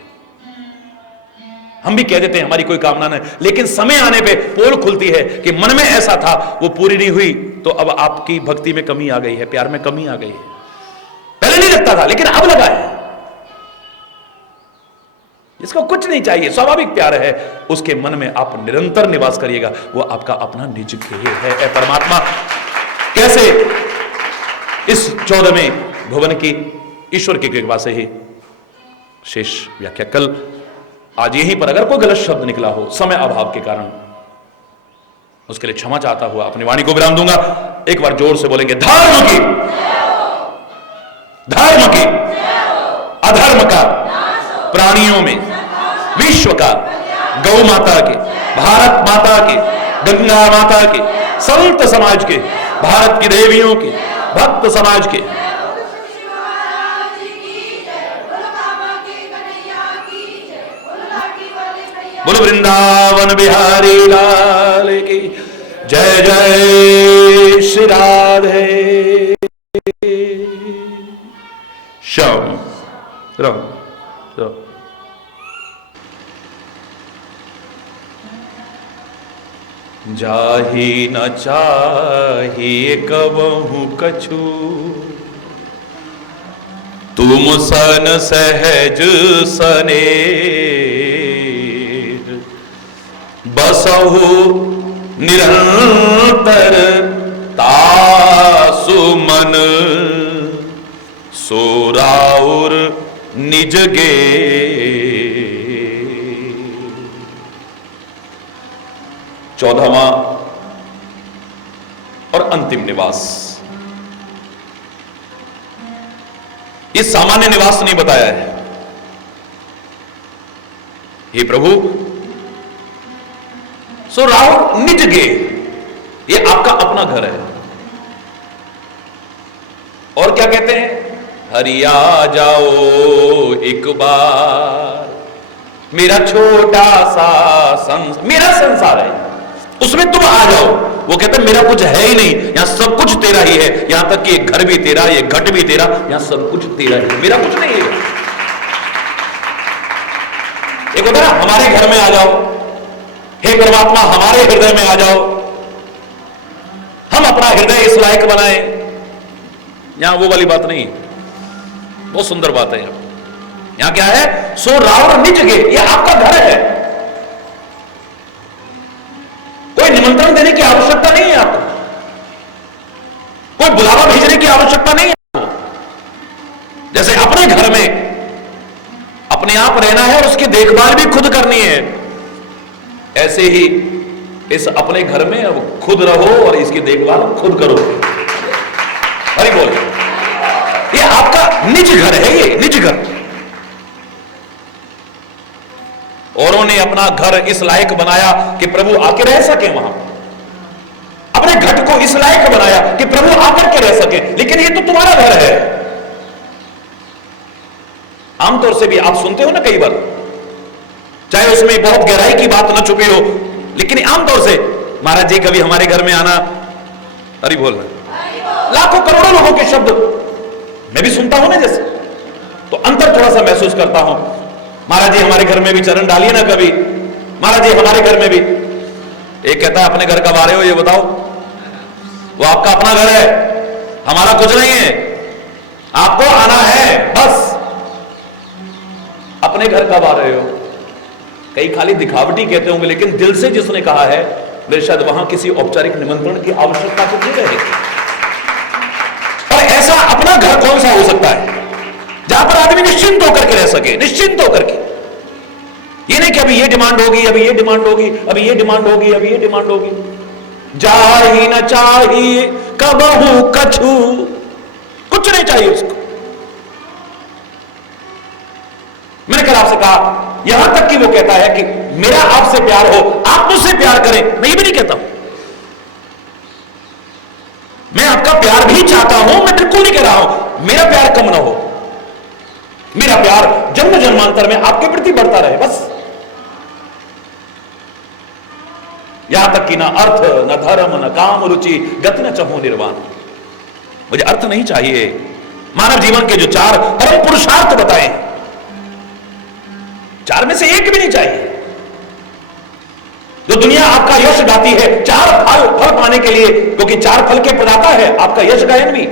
हम भी कह देते हैं हमारी कोई कामना नहीं, लेकिन समय आने पे पोल खुलती है कि मन में ऐसा था, वो पूरी नहीं हुई, तो अब आपकी भक्ति में कमी आ गई है, प्यार में कमी आ गई है। पहले नहीं लगता था लेकिन अब लगा है। इसको कुछ नहीं चाहिए, स्वाभाविक प्यार है, उसके मन में आप निरंतर निवास करिएगा, वो आपका अपना निज गेह है। परमात्मा कैसे इस 14वें भुवन की ईश्वर की कृपा से ही शेष व्याख्या कल, आज यहीं पर अगर कोई गलत शब्द निकला हो समय अभाव के कारण, उसके लिए क्षमा चाहता हुआ अपनी वाणी को विराम दूंगा। एक बार जोर से बोलेंगे, धर्म की, धर्म की, अधर्म का, प्राणियों में, विश्व का, गौ माता के, भारत माता के, गंगा माता के, संत समाज के, भारत की देवियों के, भक्त समाज के, बोल वृंदावन बिहारी लाल की जय, जय श्री राधे श्याम राम। जाही न चाहिए कबहू कछु, तुम सन सहज सने, बसहु निरंतर तासुमन, सो राउर निज गेह। 14वां और अंतिम निवास, ये सामान्य निवास नहीं बताया है। हे प्रभु, सो राउर निज गेह, ये आपका अपना घर है। और क्या कहते हैं, हरि आ जाओ एक बार, मेरा छोटा सा मेरा संसार है, उसमें तुम आ जाओ। वो कहते हैं मेरा कुछ है ही नहीं, यहां सब कुछ तेरा ही है, यहां तक कि घर भी तेरा, ये घट भी तेरा, यहां सब कुछ तेरा ही है, मेरा कुछ नहीं है। एक होता है ना, हमारे घर में आ जाओ, हे परमात्मा हमारे हृदय में आ जाओ, हम अपना हृदय इस लायक बनाए। यहां वो वाली बात नहीं, बहुत सुंदर बात है। यहां क्या है, सो राउर निज गेह, ये आपका घर है। निमंत्रण देने की आवश्यकता नहीं है आपको, कोई बुलावा भेजने की आवश्यकता नहीं है आपको। जैसे अपने घर में अपने आप रहना है और उसकी देखभाल भी खुद करनी है, ऐसे ही इस अपने घर में अब खुद रहो और इसकी देखभाल खुद करो। अरे बोल, ये आपका निज घर है, ये निज घर। औरों ने अपना घर इस लायक बनाया कि प्रभु आके रह सके वहां, अपने घर को इस लायक बनाया कि प्रभु आकर के रह सके, लेकिन ये तो तुम्हारा घर है। आमतौर से भी आप सुनते हो ना कई बार, चाहे उसमें बहुत गहराई की बात न छुपी हो, लेकिन आमतौर से महाराज जी कभी हमारे घर में आना, अरे बोलना, लाखों करोड़ों लोगों के शब्द मैं भी सुनता हूं ना, जैसे तो अंतर थोड़ा सा महसूस करता हूं। महाराज जी हमारे घर में भी चरण डालिए ना कभी, महाराज जी हमारे घर में भी। एक कहता है अपने घर कब आ रहे हो ये बताओ, वो आपका अपना घर है, हमारा कुछ नहीं है, आपको आना है बस। अपने घर कब आ रहे हो, कई खाली दिखावटी कहते होंगे, लेकिन दिल से जिसने कहा है मेरे शायद वहां किसी औपचारिक निमंत्रण की आवश्यकता तो नहीं रहेगी। और ऐसा अपना घर कौन सा हो सकता है जहां पर आदमी निश्चिंत होकर के रह सके, निश्चिंत होकर के। ये नहीं कि अभी ये डिमांड होगी, अभी ये डिमांड होगी, अभी ये डिमांड होगी, अभी ये डिमांड होगी। जाही न चाहिए कबहू कछु, कुछ नहीं चाहिए उसको। मैंने कल आपसे कहा, यहां तक कि वो कहता है कि मेरा आपसे प्यार हो, आप मुझसे प्यार करें, मैं ये भी नहीं कहता हूं। मैं आपका प्यार भी चाहता हूं, मैं बिल्कुल नहीं कह रहा हूं मेरा प्यार कम ना हो, मेरा प्यार जन्म जन्मांतर में आपके प्रति बढ़ता रहे बस। यहां तक कि ना अर्थ न धर्म न काम रुचि गति न चहु निर्वाण, मुझे अर्थ नहीं चाहिए। मानव जीवन के जो 4 परम पुरुषार्थ बताए, 4 में से एक भी नहीं चाहिए। जो दुनिया आपका यश गाती है 4 फल पाने के लिए, क्योंकि 4 फल के प्रदाता है आपका यश गायन भी।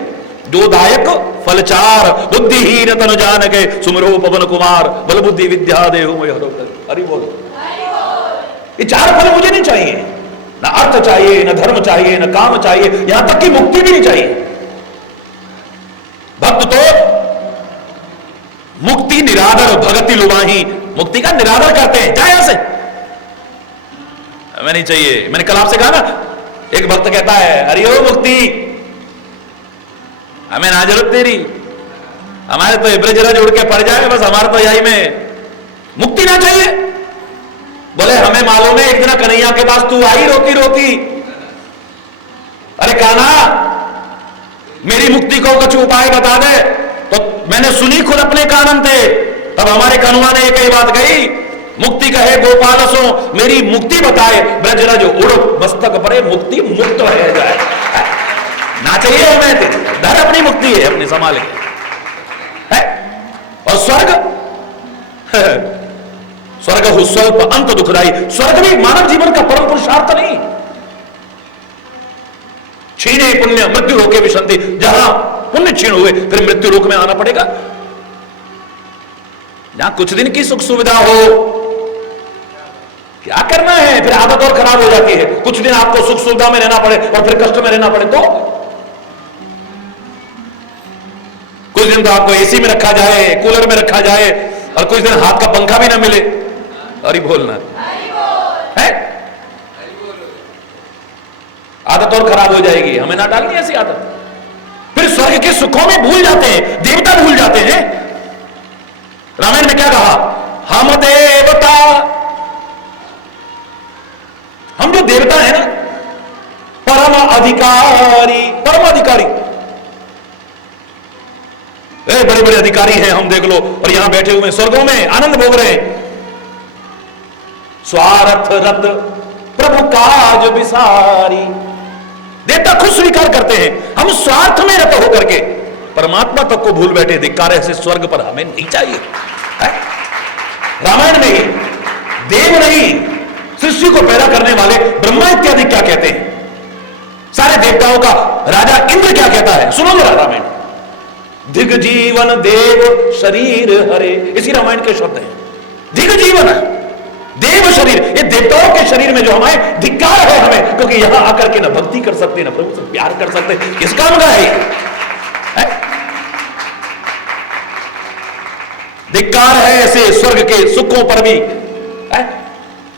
दो दायक फल 4, बुद्धिहीन तनु जान के सुमरो पवन कुमार, बल बुद्धि विद्या देहु मैं हरो। अरे बोल, ये 4 फल मुझे नहीं चाहिए, ना अर्थ चाहिए, ना धर्म चाहिए, ना काम चाहिए, यहां तक कि मुक्ति भी नहीं चाहिए। भक्त तो मुक्ति निरादर भगति लुभाही, मुक्ति का निरादर करते हैं, जाए यहां से, हमें नहीं चाहिए। मैंने कल आपसे कहा ना, एक भक्त कहता है अरे ओ मुक्ति हमें ना जरूरत तेरी, हमारे तो ब्रजरज उड़ के पड़ जाए बस, हमारे तो यही में मुक्ति ना चाहिए। बोले हमें मालूम है एक दिन कन्हैया के पास तू आई रोती रोती, अरे कान्हा मेरी मुक्ति को कुछ उपाय बता दे। तो मैंने सुनी खुद अपने कानन थे, तब हमारे कन्हैया ने एक ही बात कही, मुक्ति कहे गोपाल सो मेरी मुक्ति बताए, ब्रजरज उड़ मस्तक परे मुक्ति मुक्त रह जाए। ना चाहिए हमें, धर अपनी मुक्ति है अपनी संभाले है। और स्वर्ग स्वर्ग हो स्वल्प अंत दुखदाई, स्वर्ग भी मानव जीवन का परम पुरुषार्थ नहीं। क्षीणे पुण्य मृत्यु लोके विशंति, जहां पुण्य क्षीण हुए फिर मृत्यु लोक में आना पड़ेगा। जहां कुछ दिन की सुख सुविधा हो, क्या करना है, फिर आदत और खराब हो जाती है। कुछ दिन आपको सुख सुविधा में रहना पड़े और फिर कष्ट में रहना पड़े, तो कुछ दिन तो आपको एसी में रखा जाए, कूलर में रखा जाए, और कुछ दिन हाथ का पंखा भी ना मिले। अरे बोलना है, आदत और खराब हो जाएगी, हमें ना डालनी ऐसी आदत। फिर स्वर्ग के सुखों में भूल जाते हैं, देवता भूल जाते हैं। रामायण में क्या कहा, हम देवता, हम जो देवता है ना, परम अधिकारी, परम अधिकारी, बड़े बड़े अधिकारी हैं हम, देख लो, और यहां बैठे हुए स्वर्गों में आनंद भोग रहे हैं। स्वार्थ रत प्रभु काज विसारी, देवता खुद स्वीकार करते हैं हम स्वार्थ में रत होकर के परमात्मा तक को भूल बैठे, धिक्कार ऐसे स्वर्ग पर हमें नहीं चाहिए है? रामायण में ही देव नहीं, सृष्टि को पैदा करने वाले ब्रह्मा इत्यादि क्या कहते हैं, सारे देवताओं का राजा इंद्र क्या कहता है, सुनो जरा रामायण। दिग जीवन देव शरीर हरे, इसी रामायण के शब्द हैं। दिग जीवन, देव शरीर, ये देवताओं के शरीर में जो हमारे धिक्कार है हमें, क्योंकि यहां आकर के ना भक्ति कर सकते, ना प्रभु से प्यार कर सकते। किस काम का है? धिक्कार है ऐसे स्वर्ग के सुखों पर भी।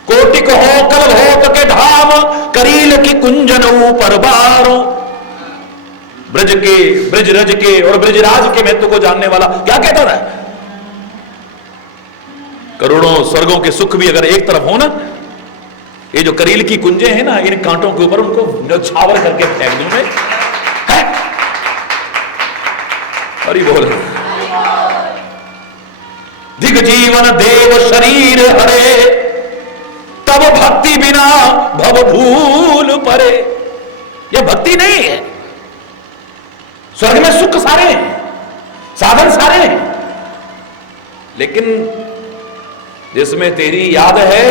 कोटिक हो कल हो के धाम, करील की कुंजन ऊपर बारो। ब्रज के, ब्रज रज के और ब्रजराज के महत्व को जानने वाला क्या कहता था? करोड़ों स्वर्गों के सुख भी अगर एक तरफ हो ना, ये जो करील की कुंजे हैं ना, इन कांटों के ऊपर उनको छावर करके फेंक दूं मैं। हरि बोल। दिग जीवन देव शरीर हरे, तब भक्ति बिना भव भूल परे। यह भक्ति नहीं है। स्वर्ग में सुख सारे हैं, साधन सारे हैं, लेकिन जिसमें तेरी याद है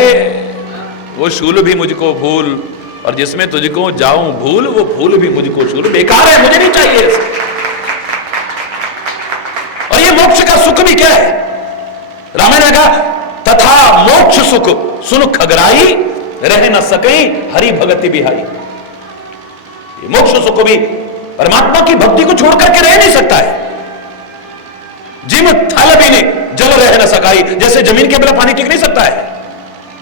वो शूल भी मुझको भूल, और जिसमें तुझको जाऊं भूल वो भूल भी मुझको शूल। बेकार है, मुझे नहीं चाहिए। और ये मोक्ष का सुख भी क्या है? रामायण ने कहा तथा मोक्ष सुख सुन खगराई, रह न सके हरि भगति बिहाई। ये मोक्ष सुख भी परमात्मा की भक्ति को छोड़ करके रह नहीं सकता है। जिम थल भी नहीं जल रह न सकाई, जैसे जमीन के बिना पानी टिक नहीं सकता है,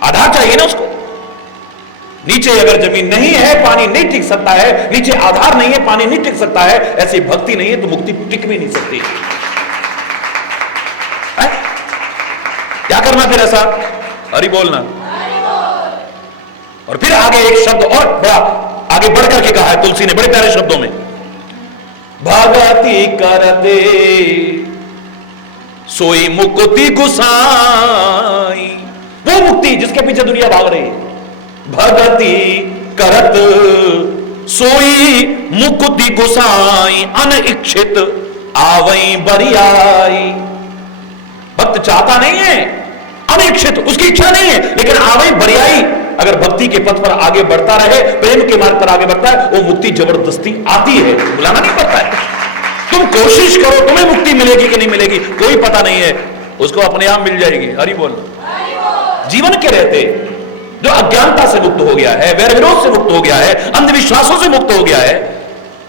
आधार चाहिए ना उसको। नीचे अगर जमीन नहीं है पानी नहीं टिक सकता है, नीचे आधार नहीं है पानी नहीं टिक सकता है, ऐसी भक्ति नहीं है तो मुक्ति टिक भी नहीं सकती। क्या करना फिर ऐसा? हरि बोलना। और फिर आगे एक शब्द और बड़ा आगे बढ़ करके कहा है तुलसी ने बड़े प्यारे शब्दों में, भगति करते सोई मुक्ति गुसाई। वो मुक्ति जिसके पीछे दुनिया भाग रही है। भगति करत सोई मुक्ति गुसाई, अनिच्छित आवई बरियाई। भक्त चाहता नहीं है, अनिच्छित उसकी इच्छा नहीं है, लेकिन आवई बरियाई। अगर भक्ति के पथ पर आगे बढ़ता रहे, प्रेम के मार्ग पर आगे बढ़ता है, वो मुक्ति जबरदस्ती आती है, बुलाना नहीं पड़ता है। तुम कोशिश करो, तुम्हें मुक्ति मिलेगी कि नहीं मिलेगी कोई पता नहीं है, उसको अपने आप मिल जाएगी। हरि बोल। जीवन के रहते जो अज्ञानता से मुक्त हो गया है, वैर विरोध से मुक्त हो गया है, अंधविश्वासों से मुक्त हो गया है,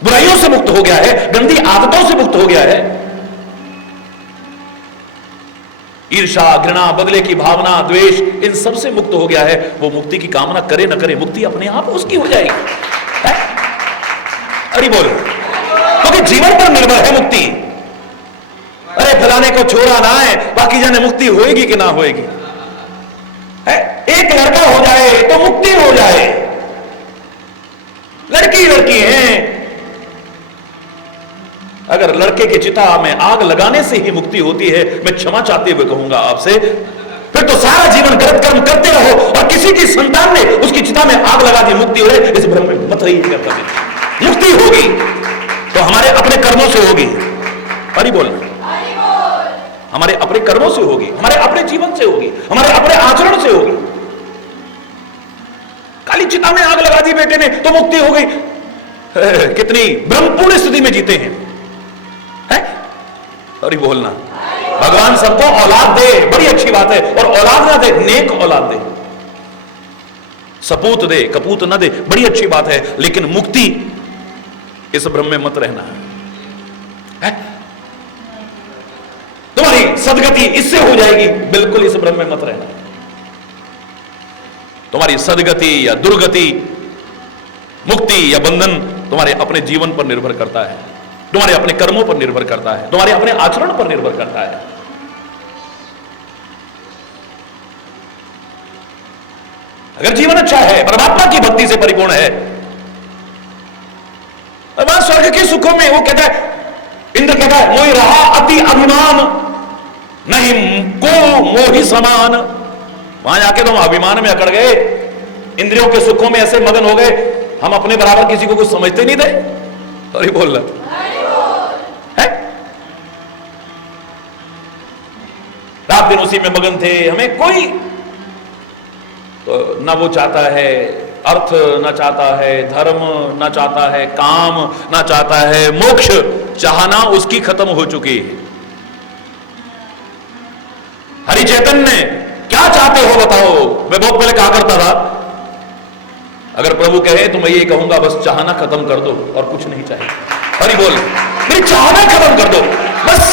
बुराइयों से मुक्त हो गया है, गंदी आदतों से मुक्त हो गया है, ईर्षा घृणा बदले की भावना द्वेष इन सब से मुक्त हो गया है, वो मुक्ति की कामना करे न करे मुक्ति अपने आप उसकी हो जाएगी। अरे बोल, क्योंकि जीवन पर निर्भर है मुक्ति। अरे फलाने को छोड़ा ना है, बाकी जाने मुक्ति होएगी कि ना होएगी। एक लड़का हो जाए तो मुक्ति हो जाए, लड़की लड़की है। अगर लड़के की चिता में आग लगाने से ही मुक्ति होती है, मैं क्षमा चाहते हुए कहूंगा आपसे, फिर तो सारा जीवन गलत कर्म करते रहो और किसी की संतान ने उसकी चिता में आग लगा दी, मुक्ति हो जाए, इस भ्रम में मत रहिए। मुक्ति होगी तो हमारे अपने कर्मों से होगी। हरि बोल। हमारे अपने कर्मों से होगी, हमारे अपने जीवन से होगी, हमारे अपने आचरण से होगी। काली चिता में आग लगा दी बेटे ने तो मुक्ति हो गई, कितनी भ्रमपूर्ण स्थिति में जीते हैं। अरे बोलना, भगवान सबको औलाद दे, बड़ी अच्छी बात है, और औलाद ना दे, नेक औलाद दे, सपूत दे कपूत ना दे, बड़ी अच्छी बात है, लेकिन मुक्ति इस भ्रम में मत रहना है। तुम्हारी सदगति इससे हो जाएगी, बिल्कुल इस भ्रम में मत रहना। तुम्हारी सदगति या दुर्गति, मुक्ति या बंधन तुम्हारे अपने जीवन पर निर्भर करता है, तुम्हारे अपने कर्मों पर निर्भर करता है, तुम्हारे अपने आचरण पर निर्भर करता है। अगर जीवन अच्छा है, परमात्मा की भक्ति से परिपूर्ण है, वहां स्वर्ग के सुखों में वो कहता है, इंद्र कहता है, मोहि रहा अति अभिमान, नहीं को मोहि समान। वहां जाके तुम अभिमान में अकड़ गए, इंद्रियों के सुखों में ऐसे मगन हो गए, हम अपने बराबर किसी को कुछ समझते नहीं थे। अरे बोल रहा है, रात दिन उसी में मगन थे, हमें कोई तो ना वो चाहता है अर्थ, ना चाहता है धर्म, ना चाहता है काम, ना चाहता है मोक्ष, चाहना उसकी खत्म हो चुकी है। हरि चैतन्य क्या चाहते हो बताओ, मैं बहुत पहले कहा करता था, अगर प्रभु कहे तो मैं ये कहूंगा, बस चाहना खत्म कर दो और कुछ नहीं चाहिए। हरि बोल, मेरी चाहना खत्म कर दो बस।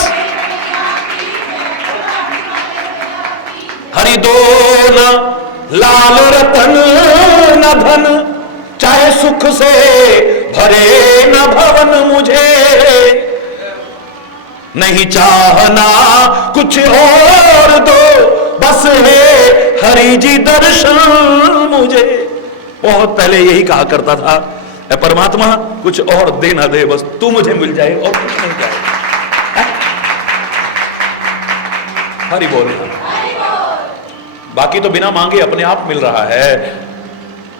हरि दो न लाल रतन न धन, चाहे सुख से भरे न भवन मुझे, नहीं चाहना कुछ और दो, बस है हरि जी दर्शन मुझे। बहुत पहले यही कहा करता था, ऐ परमात्मा कुछ और दे ना दे, बस तू मुझे मिल जाए और कुछ नहीं जाए। हरि बोल। बाकी तो बिना मांगे अपने आप मिल रहा है।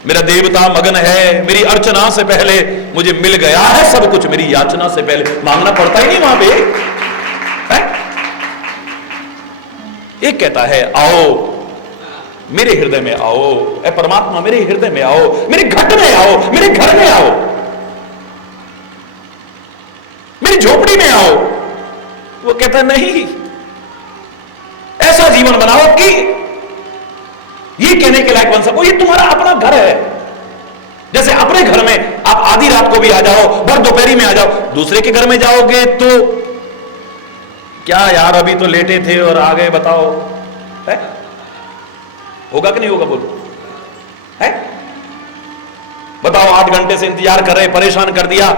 मेरा देवता मगन है, मेरी अर्चना से पहले मुझे मिल गया है सब कुछ, मेरी याचना से पहले मांगना पड़ता ही नहीं वहां पे है? एक कहता है आओ मेरे हृदय में आओ, ऐ परमात्मा मेरे हृदय में आओ, मेरे घट में आओ, मेरे घर में आओ, मेरी झोपड़ी में आओ। वो कहता नहीं, ऐसा जीवन बनाओ कि ये कहने के लायक बन सको ये तुम्हारा अपना घर है। जैसे अपने घर में आप आधी रात को भी आ जाओ, भर दोपहरी में आ जाओ, दूसरे के घर में जाओगे तो क्या यार अभी तो लेटे थे और आ गए, बताओ है? होगा कि नहीं होगा बोलो है? बताओ 8 घंटे से इंतजार कर रहे, परेशान कर दिया,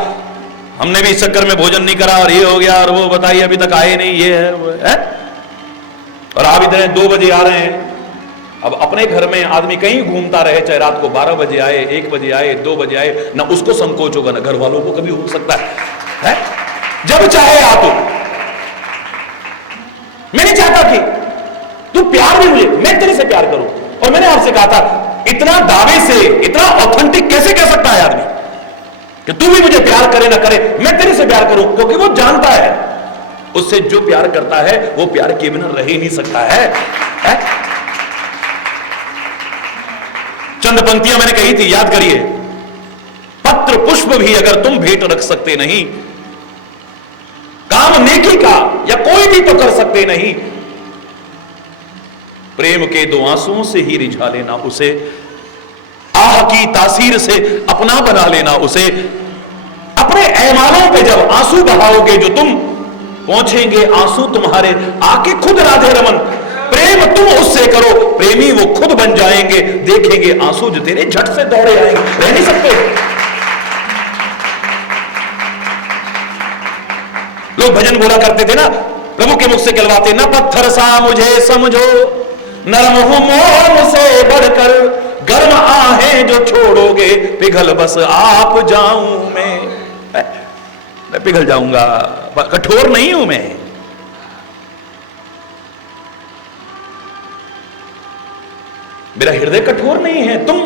हमने भी इस चक्कर में भोजन नहीं करा और ये हो गया और वो बताइए अभी तक आए नहीं, ये है वो है। और आप इतने 2 बजे आ रहे हैं। अब अपने घर में आदमी कहीं घूमता रहे, चाहे रात को 12 बजे आए, 1 बजे आए, 2 बजे आए, ना उसको संकोच होगा ना घर वालों को कभी हो सकता है? जब चाहे आप। मैं नहीं चाहता कि तू प्यार भी मुझे, मैं तेरे से प्यार करूं। और मैंने आपसे कहा था, इतना दावे से, इतना ऑथेंटिक कैसे कह सकता है आदमी कि तू भी मुझे प्यार करे ना करे, मैं तेरे से प्यार करूं? क्योंकि वो जानता है उससे जो प्यार करता है वो प्यार के बिना रह ही नहीं सकता है? चंद पंक्तियां मैंने कही थी, याद करिए। पत्र पुष्प भी अगर तुम भेंट रख सकते नहीं, काम नेकी का या कोई भी तो कर सकते नहीं, प्रेम के 2 आंसुओं से ही रिझा लेना उसे, आह की तासीर से अपना बना लेना उसे। अपने ऐमालों पे जब आंसू बहाओगे जो तुम, पहुंचेंगे आंसू तुम्हारे आके खुद राधे रमन। प्रेम तुम उससे करो, प्रेमी वो खुद बन जाएंगे, देखेंगे आंसू जो तेरे झट से दौड़े आएंगे। रह नहीं सकते। लोग भजन बोला करते थे ना, प्रभु के मुख से कहलवाते, न पत्थर सा मुझे समझो, नरम हूं मोम से बढ़कर, गर्म आहें जो छोड़ोगे, पिघल बस आप जाऊं मैं पिघल जाऊंगा, कठोर नहीं हूं मैं। मेरा हृदय कठोर नहीं है। तुम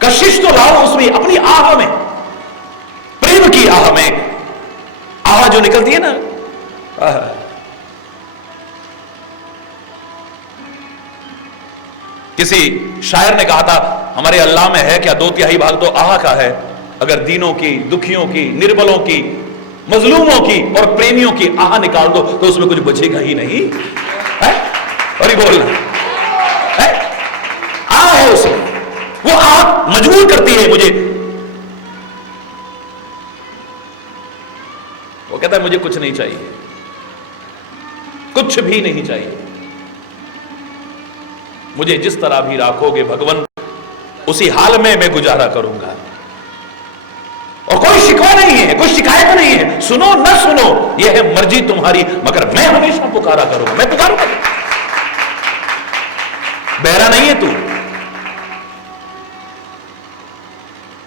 कशिश तो लाओ उसमें, अपनी आह में, प्रेम की आह में। आह जो निकलती है ना, किसी शायर ने कहा था, हमारे अल्लाह में है क्या 2/3 भाग तो आह का है। अगर दीनों की, दुखियों की, निर्बलों की, मजलूमों की और प्रेमियों की आह निकाल दो तो उसमें कुछ बचेगा ही नहीं है? और बोल है? आह है उसमें, वो आह मजबूर करती है मुझे। वो कहता है मुझे कुछ नहीं चाहिए, कुछ भी नहीं चाहिए, मुझे जिस तरह भी राखोगे भगवान उसी हाल में मैं गुजारा करूंगा। और कोई शिकवा नहीं है, कोई शिकायत नहीं है, सुनो न सुनो यह है मर्जी तुम्हारी, मगर मैं हमेशा पुकारा करूंगा, मैं पुकारूंगा। बहरा नहीं है तू।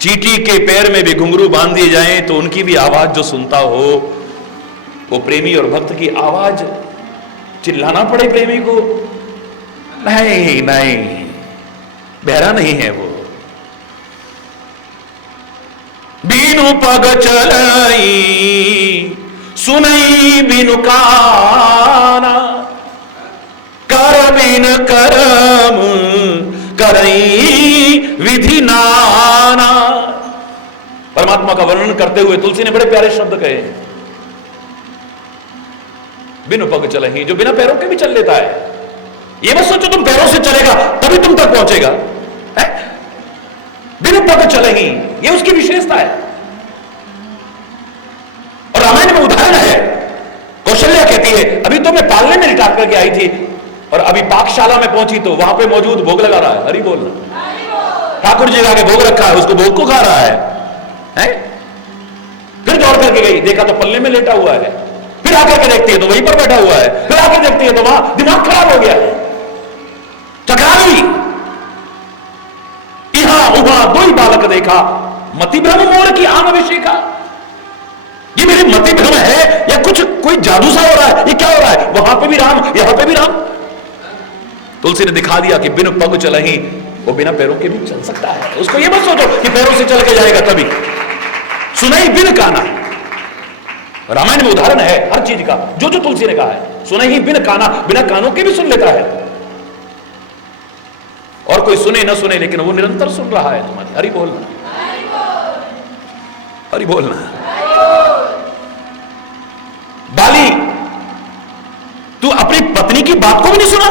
चींटी के पैर में भी घुंघरू बांध दिए जाएं तो उनकी भी आवाज जो सुनता हो, वो प्रेमी और भक्त की आवाज चिल्लाना पड़े प्रेमी को? नहीं नहीं, बहरा नहीं है वो। बीनु पग चलाई सुनई बिनु काना, कर बिन करम करई विधि नाना। परमात्मा का वर्णन करते हुए तुलसी ने बड़े प्यारे शब्द कहे, बिनु पग चलही, जो बिना पैरों के भी चल लेता है। ये मत सोचो तुम पैरों से चलेगा तभी तुम तक पहुंचेगा। है? बिन पग चले ही, ये उसकी विशेषता है। और रामायण में उदाहरण है, कौशल्या कहती है अभी तो मैं पालने में रिटायर करके आई थी और अभी पाकशाला में पहुंची तो वहां पे मौजूद भोग लगा रहा है, हरि बोलना, ठाकुर जी का भोग रखा है, उसको भोग को खा रहा है? फिर दौड़ करके गई, देखा तो पल्ले में लेटा हुआ है, फिर आकर के देखती है तो वहीं पर बैठा हुआ है, फिर आकर देखती है तो वहां दिमाग खराब हो गया है, चकरावी। यहां उहां दो ही बालक देखा, मति भ्रम मोर की आम अभिषेका। ये मेरी मति भ्रम है या कुछ कोई जादू सा हो रहा है, ये क्या हो रहा है? वहां पे भी राम, यहां पे भी राम। तुलसी ने दिखा दिया कि बिन पग चल ही, वो बिना पैरों के भी चल सकता है। उसको ये मत सोचो कि पैरों से चल के जाएगा तभी। सुनाई बिन काना, रामायण में उदाहरण है हर चीज का, जो जो तुलसी ने कहा है। सुनाई बिन काना, बिना कानों के भी सुन लेता है। और कोई सुने ना सुने लेकिन वो निरंतर सुन रहा है तुम्हारी। हरि बोलना, हरि बोलना। बाली, तू अपनी पत्नी की बात को भी नहीं सुना?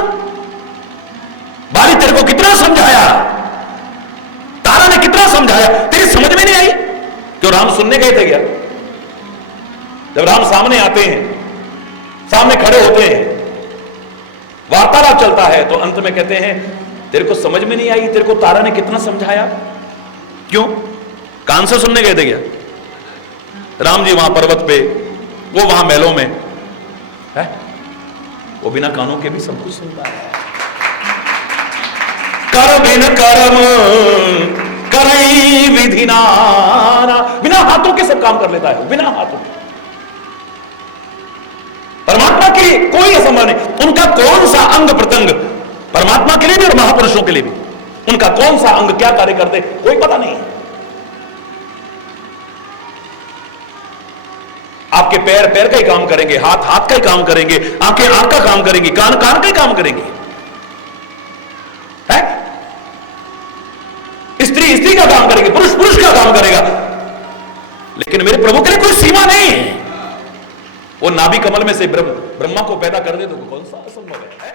बाली तेरे को कितना समझाया, तारा ने कितना समझाया, तेरी समझ में नहीं आई? क्यों राम सुनने गए थे क्या? जब राम सामने आते हैं, सामने खड़े होते हैं, वार्तालाप चलता है तो अंत में कहते हैं तेरे को समझ में नहीं आई, तेरे को तारा ने कितना समझाया? क्यों? कान से सुनने गए थे क्या? राम जी वहां पर्वत पे, वो वहां महलों में है, वो बिना कानों के भी सब कुछ सुनता है। कर बिन कर्म करई विधि नाना, बिना हाथों के सब काम कर लेता है, बिना हाथों के। परमात्मा के लिए कोई असंभव नहीं। उनका कौन सा अंग प्रत्यंग, परमात्मा के लिए भी और महापुरुषों के लिए भी, उनका कौन सा अंग क्या कार्य करते कोई पता नहीं। आपके पैर पैर का ही काम करेंगे, हाथ हाथ का ही काम करेंगे, आंखें आंख का काम करेंगी, कान कान का ही काम करेंगे, है? स्त्री स्त्री का काम करेगी, पुरुष पुरुष का काम करेगा। लेकिन मेरे प्रभु के लिए कोई सीमा नहीं है। वो नाभि कमल में से ब्रह्मा को पैदा कर दे तो कौन सा असंभव है?